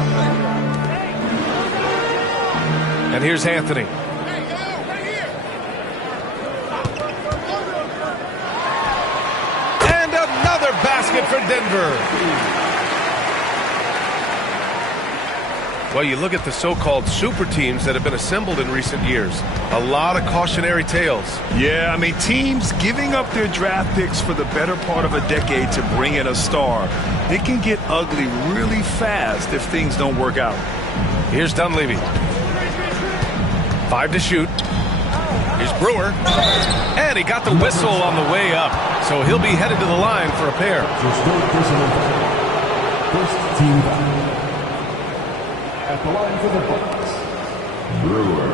And here's Anthony. And another basket for Denver. Well, you look at the so-called super teams that have been assembled in recent years. A lot of cautionary tales. Yeah, I mean, teams giving up their draft picks for the better part of a decade to bring in a star. It can get ugly really fast if things don't work out. Here's Dunleavy. 5 to shoot. Here's Brewer. And he got the whistle on the way up. So he'll be headed to the line for a pair. First team foul. At the line for the Bucks, Brewer.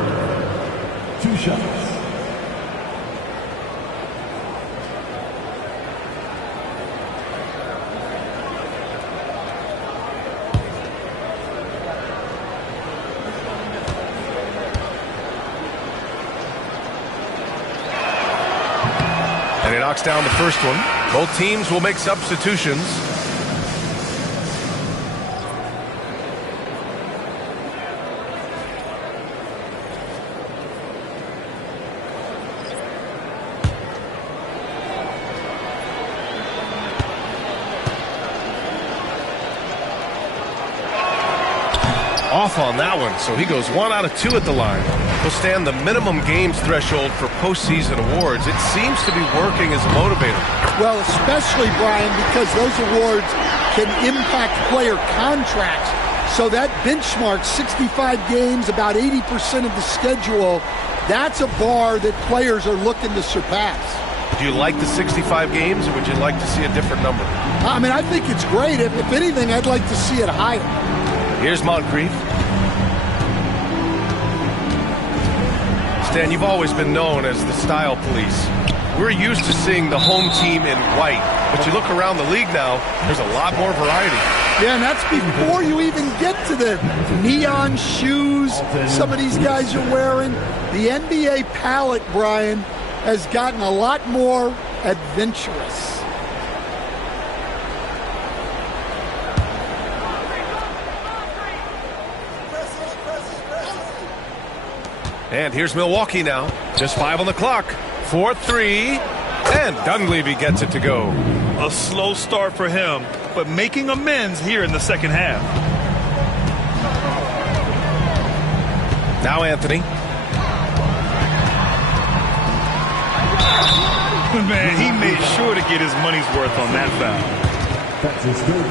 2 shots. And he knocks down the first one. Both teams will make substitutions. Off on that one, so he goes 1 out of 2 at the line. He'll stand the minimum games threshold for postseason awards. It seems to be working as a motivator. Well, especially, Brian, because those awards can impact player contracts. So that benchmark, 65 games, about 80% of the schedule, that's a bar that players are looking to surpass. Do you like the 65 games, or would you like to see a different number? I mean, I think it's great. If anything, I'd like to see it higher. Here's Moncrief. Stan, you've always been known as the style police. We're used to seeing the home team in white, but you look around the league now, there's a lot more variety. Yeah, and that's before you even get to the neon shoes some of these guys are wearing. The NBA palette, Brian, has gotten a lot more adventurous. And here's Milwaukee now. Just 5 on the clock. 4-3. And Dunleavy gets it to go. A slow start for him, but making amends here in the second half. Now Anthony. Man, he made sure to get his money's worth on that foul.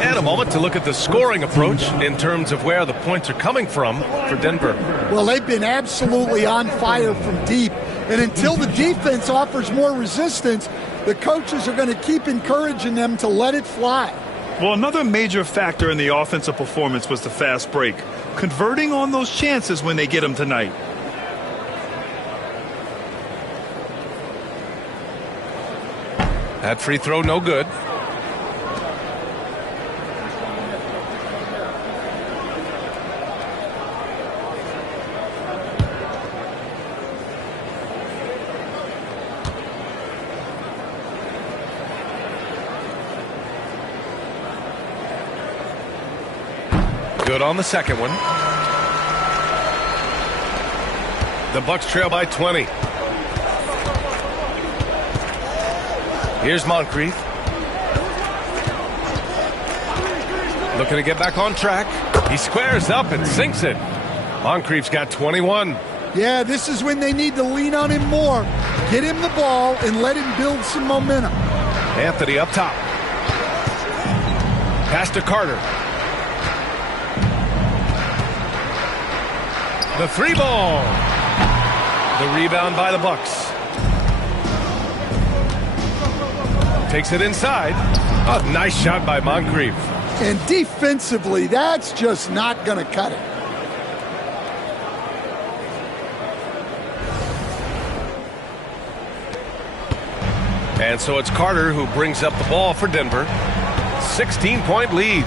And a moment to look at the scoring approach in terms of where the points are coming from for Denver. Well, they've been absolutely on fire from deep. And until the defense offers more resistance, the coaches are going to keep encouraging them to let it fly. Well, another major factor in the offensive performance was the fast break. Converting on those chances when they get them tonight. That free throw no good. Good on the second one. The Bucks trail by 20. Here's Moncrief. Looking to get back on track. He squares up and sinks it. Moncrief's got 21. Yeah, this is when they need to lean on him more. Get him the ball and let him build some momentum. Anthony up top. Pass to Carter. The three ball. The rebound by the Bucks. Takes it inside. A nice shot by Moncrief. And defensively, that's just not going to cut it. And so it's Carter who brings up the ball for Denver. 16-point lead.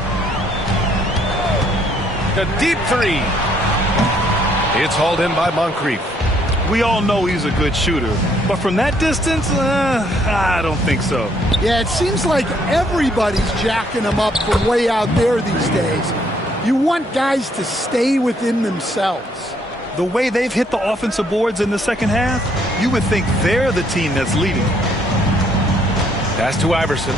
A deep three. It's hauled in by Moncrief. We all know he's a good shooter, but from that distance, I don't think so. Yeah, it seems like everybody's jacking him up from way out there these days. You want guys to stay within themselves. The way they've hit the offensive boards in the second half, you would think they're the team that's leading. Pass to Iverson.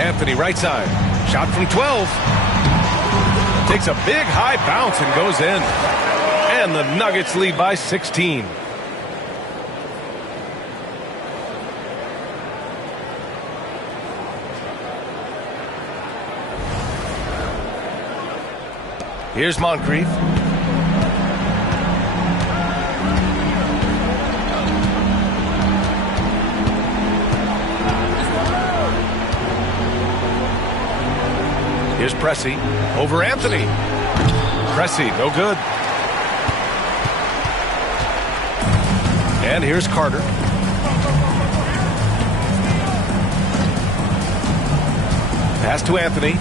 Anthony right side. Shot from 12. Takes a big high bounce and goes in. And the Nuggets lead by 16. Here's Moncrief. Here's Pressey over Anthony. Pressey, no good. And here's Carter. Pass to Anthony.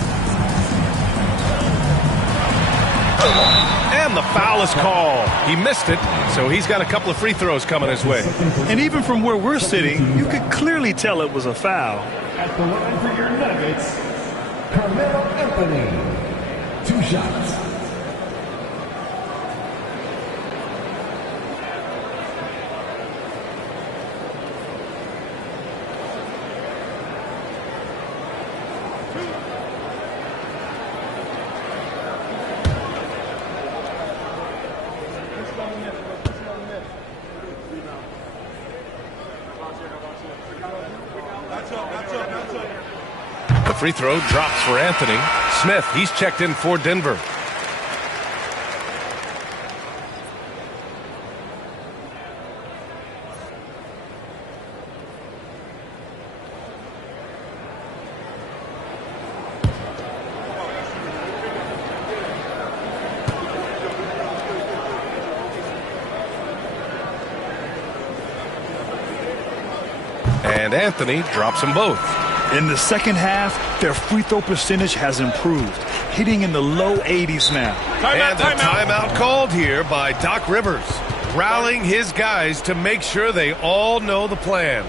And the foul is called. He missed it, so he's got a couple of free throws coming his way. And even from where we're sitting, you could clearly tell it was a foul. At the line for your Nuggets, Carmelo Anthony. 2 shots. The free throw drops for Anthony. Smith, he's checked in for Denver. And Anthony drops them both. In the second half, their free throw percentage has improved, hitting in the low 80s now. And a timeout called here by Doc Rivers, rallying his guys to make sure they all know the plan.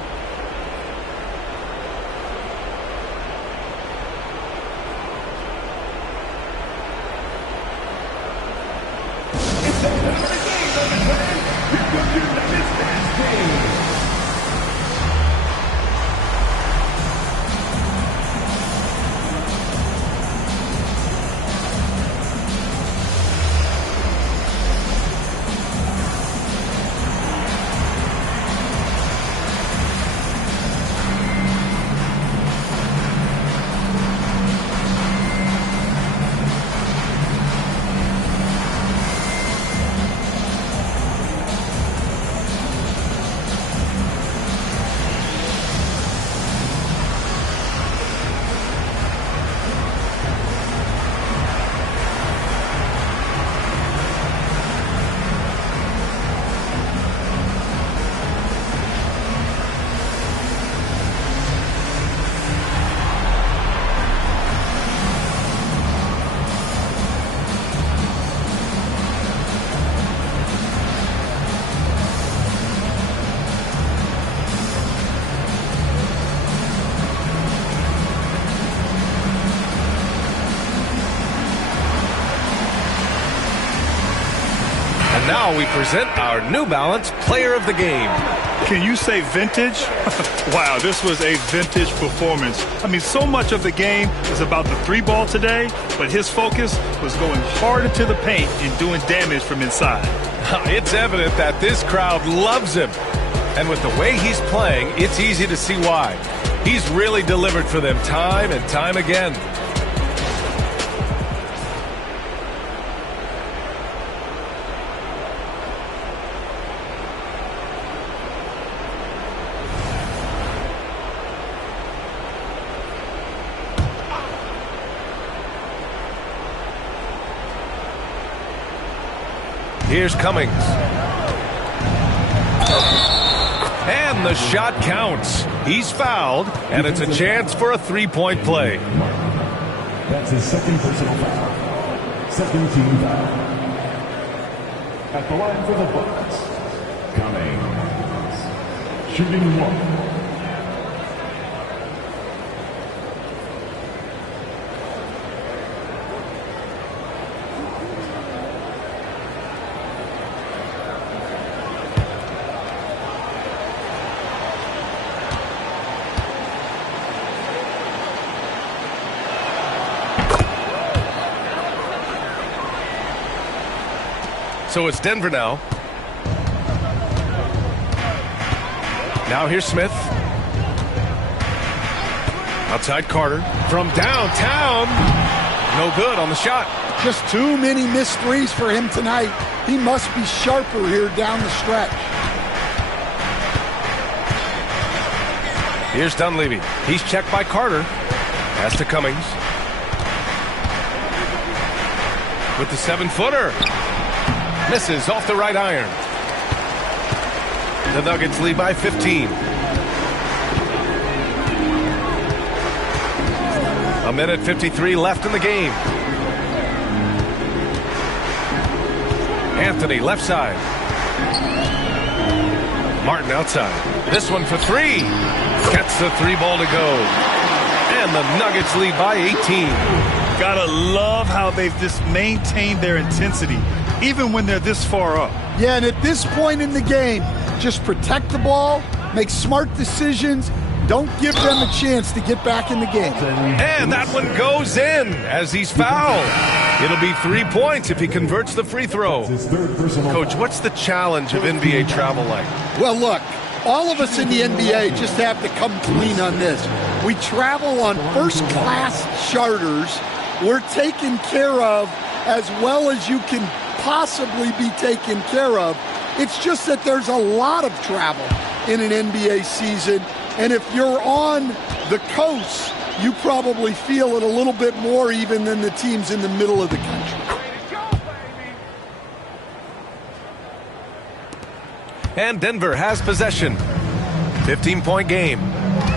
now we present our New Balance Player of the Game. Can you say vintage? Wow, this was a vintage performance. I mean, so much of the game is about the 3-ball today, but his focus was going hard into the paint and doing damage from inside. It's evident that this crowd loves him. And with the way he's playing, it's easy to see why. He's really delivered for them time and time again. Here's Cummings. And the shot counts. He's fouled, and it's a chance for a 3-point play. That's his second personal foul. Second team foul. At the line for the Bucks, Cummings. Shooting 1. So it's Denver now. Now here's Smith. Outside Carter. From downtown. No good on the shot. Just too many missed threes for him tonight. He must be sharper here down the stretch. Here's Dunleavy. He's checked by Carter. Pass to Cummings. With the 7-footer. Misses off the right iron. The Nuggets lead by 15. A minute 53 left in the game. Anthony left side. Martin outside. This one for 3. Gets the 3-ball to go. And the Nuggets lead by 18. Gotta love how they've just maintained their intensity, even when they're this far up. Yeah, and at this point in the game, just protect the ball, make smart decisions, don't give them a chance to get back in the game. And that one goes in as he's fouled. It'll be 3 points if he converts the free throw. Coach, what's the challenge of NBA travel like? Well, look, all of us in the NBA just have to come clean on this. We travel on first-class charters. We're taken care of as well as you can possibly be taken care of. It's just that there's a lot of travel in an NBA season, and if you're on the coast, you probably feel it a little bit more even than the teams in the middle of the country. And Denver has possession. 15-point game.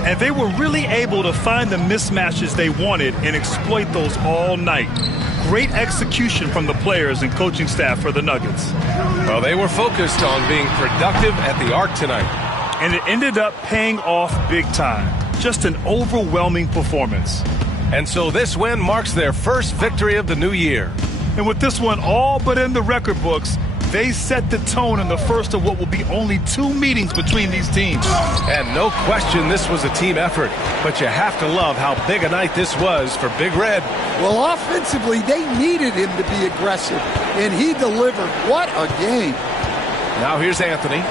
And they were really able to find the mismatches they wanted and exploit those all night. Great execution from the players and coaching staff for the Nuggets. Well, they were focused on being productive at the arc tonight. And it ended up paying off big time. Just an overwhelming performance. And so this win marks their first victory of the new year. And with this one all but in the record books, they set the tone in the first of what will be only 2 meetings between these teams. And no question this was a team effort, but you have to love how big a night this was for Big Red. Well, offensively, they needed him to be aggressive, and he delivered. What a game. Now here's Anthony.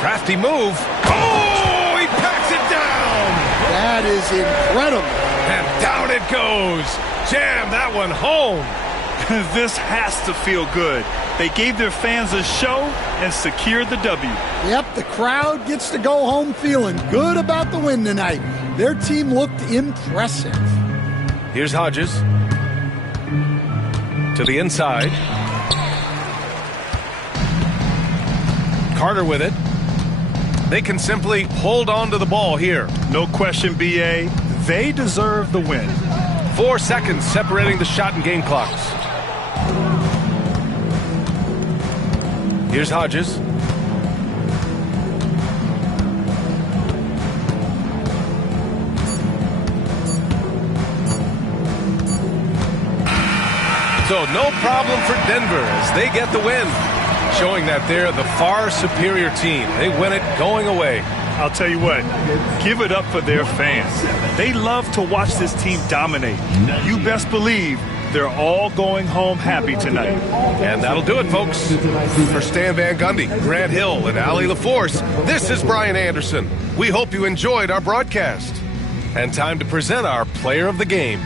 Crafty move. Oh, he packs it down. That is incredible. And down it goes. Jam that one home. This has to feel good. They gave their fans a show and secured the W. Yep, the crowd gets to go home feeling good about the win tonight. Their team looked impressive. Here's Hodges. To the inside. Carter with it. They can simply hold on to the ball here. No question, B.A. They deserve the win. 4 seconds separating the shot and game clocks. Here's Hodges. So no problem for Denver as they get the win, showing that they're the far superior team. They win it going away. I'll tell you what, give it up for their fans. They love to watch this team dominate. You best believe they're all going home happy tonight. And that'll do it, folks. For Stan Van Gundy, Grant Hill, and Allie LaForce, this is Brian Anderson. We hope you enjoyed our broadcast. And time to present our player of the game.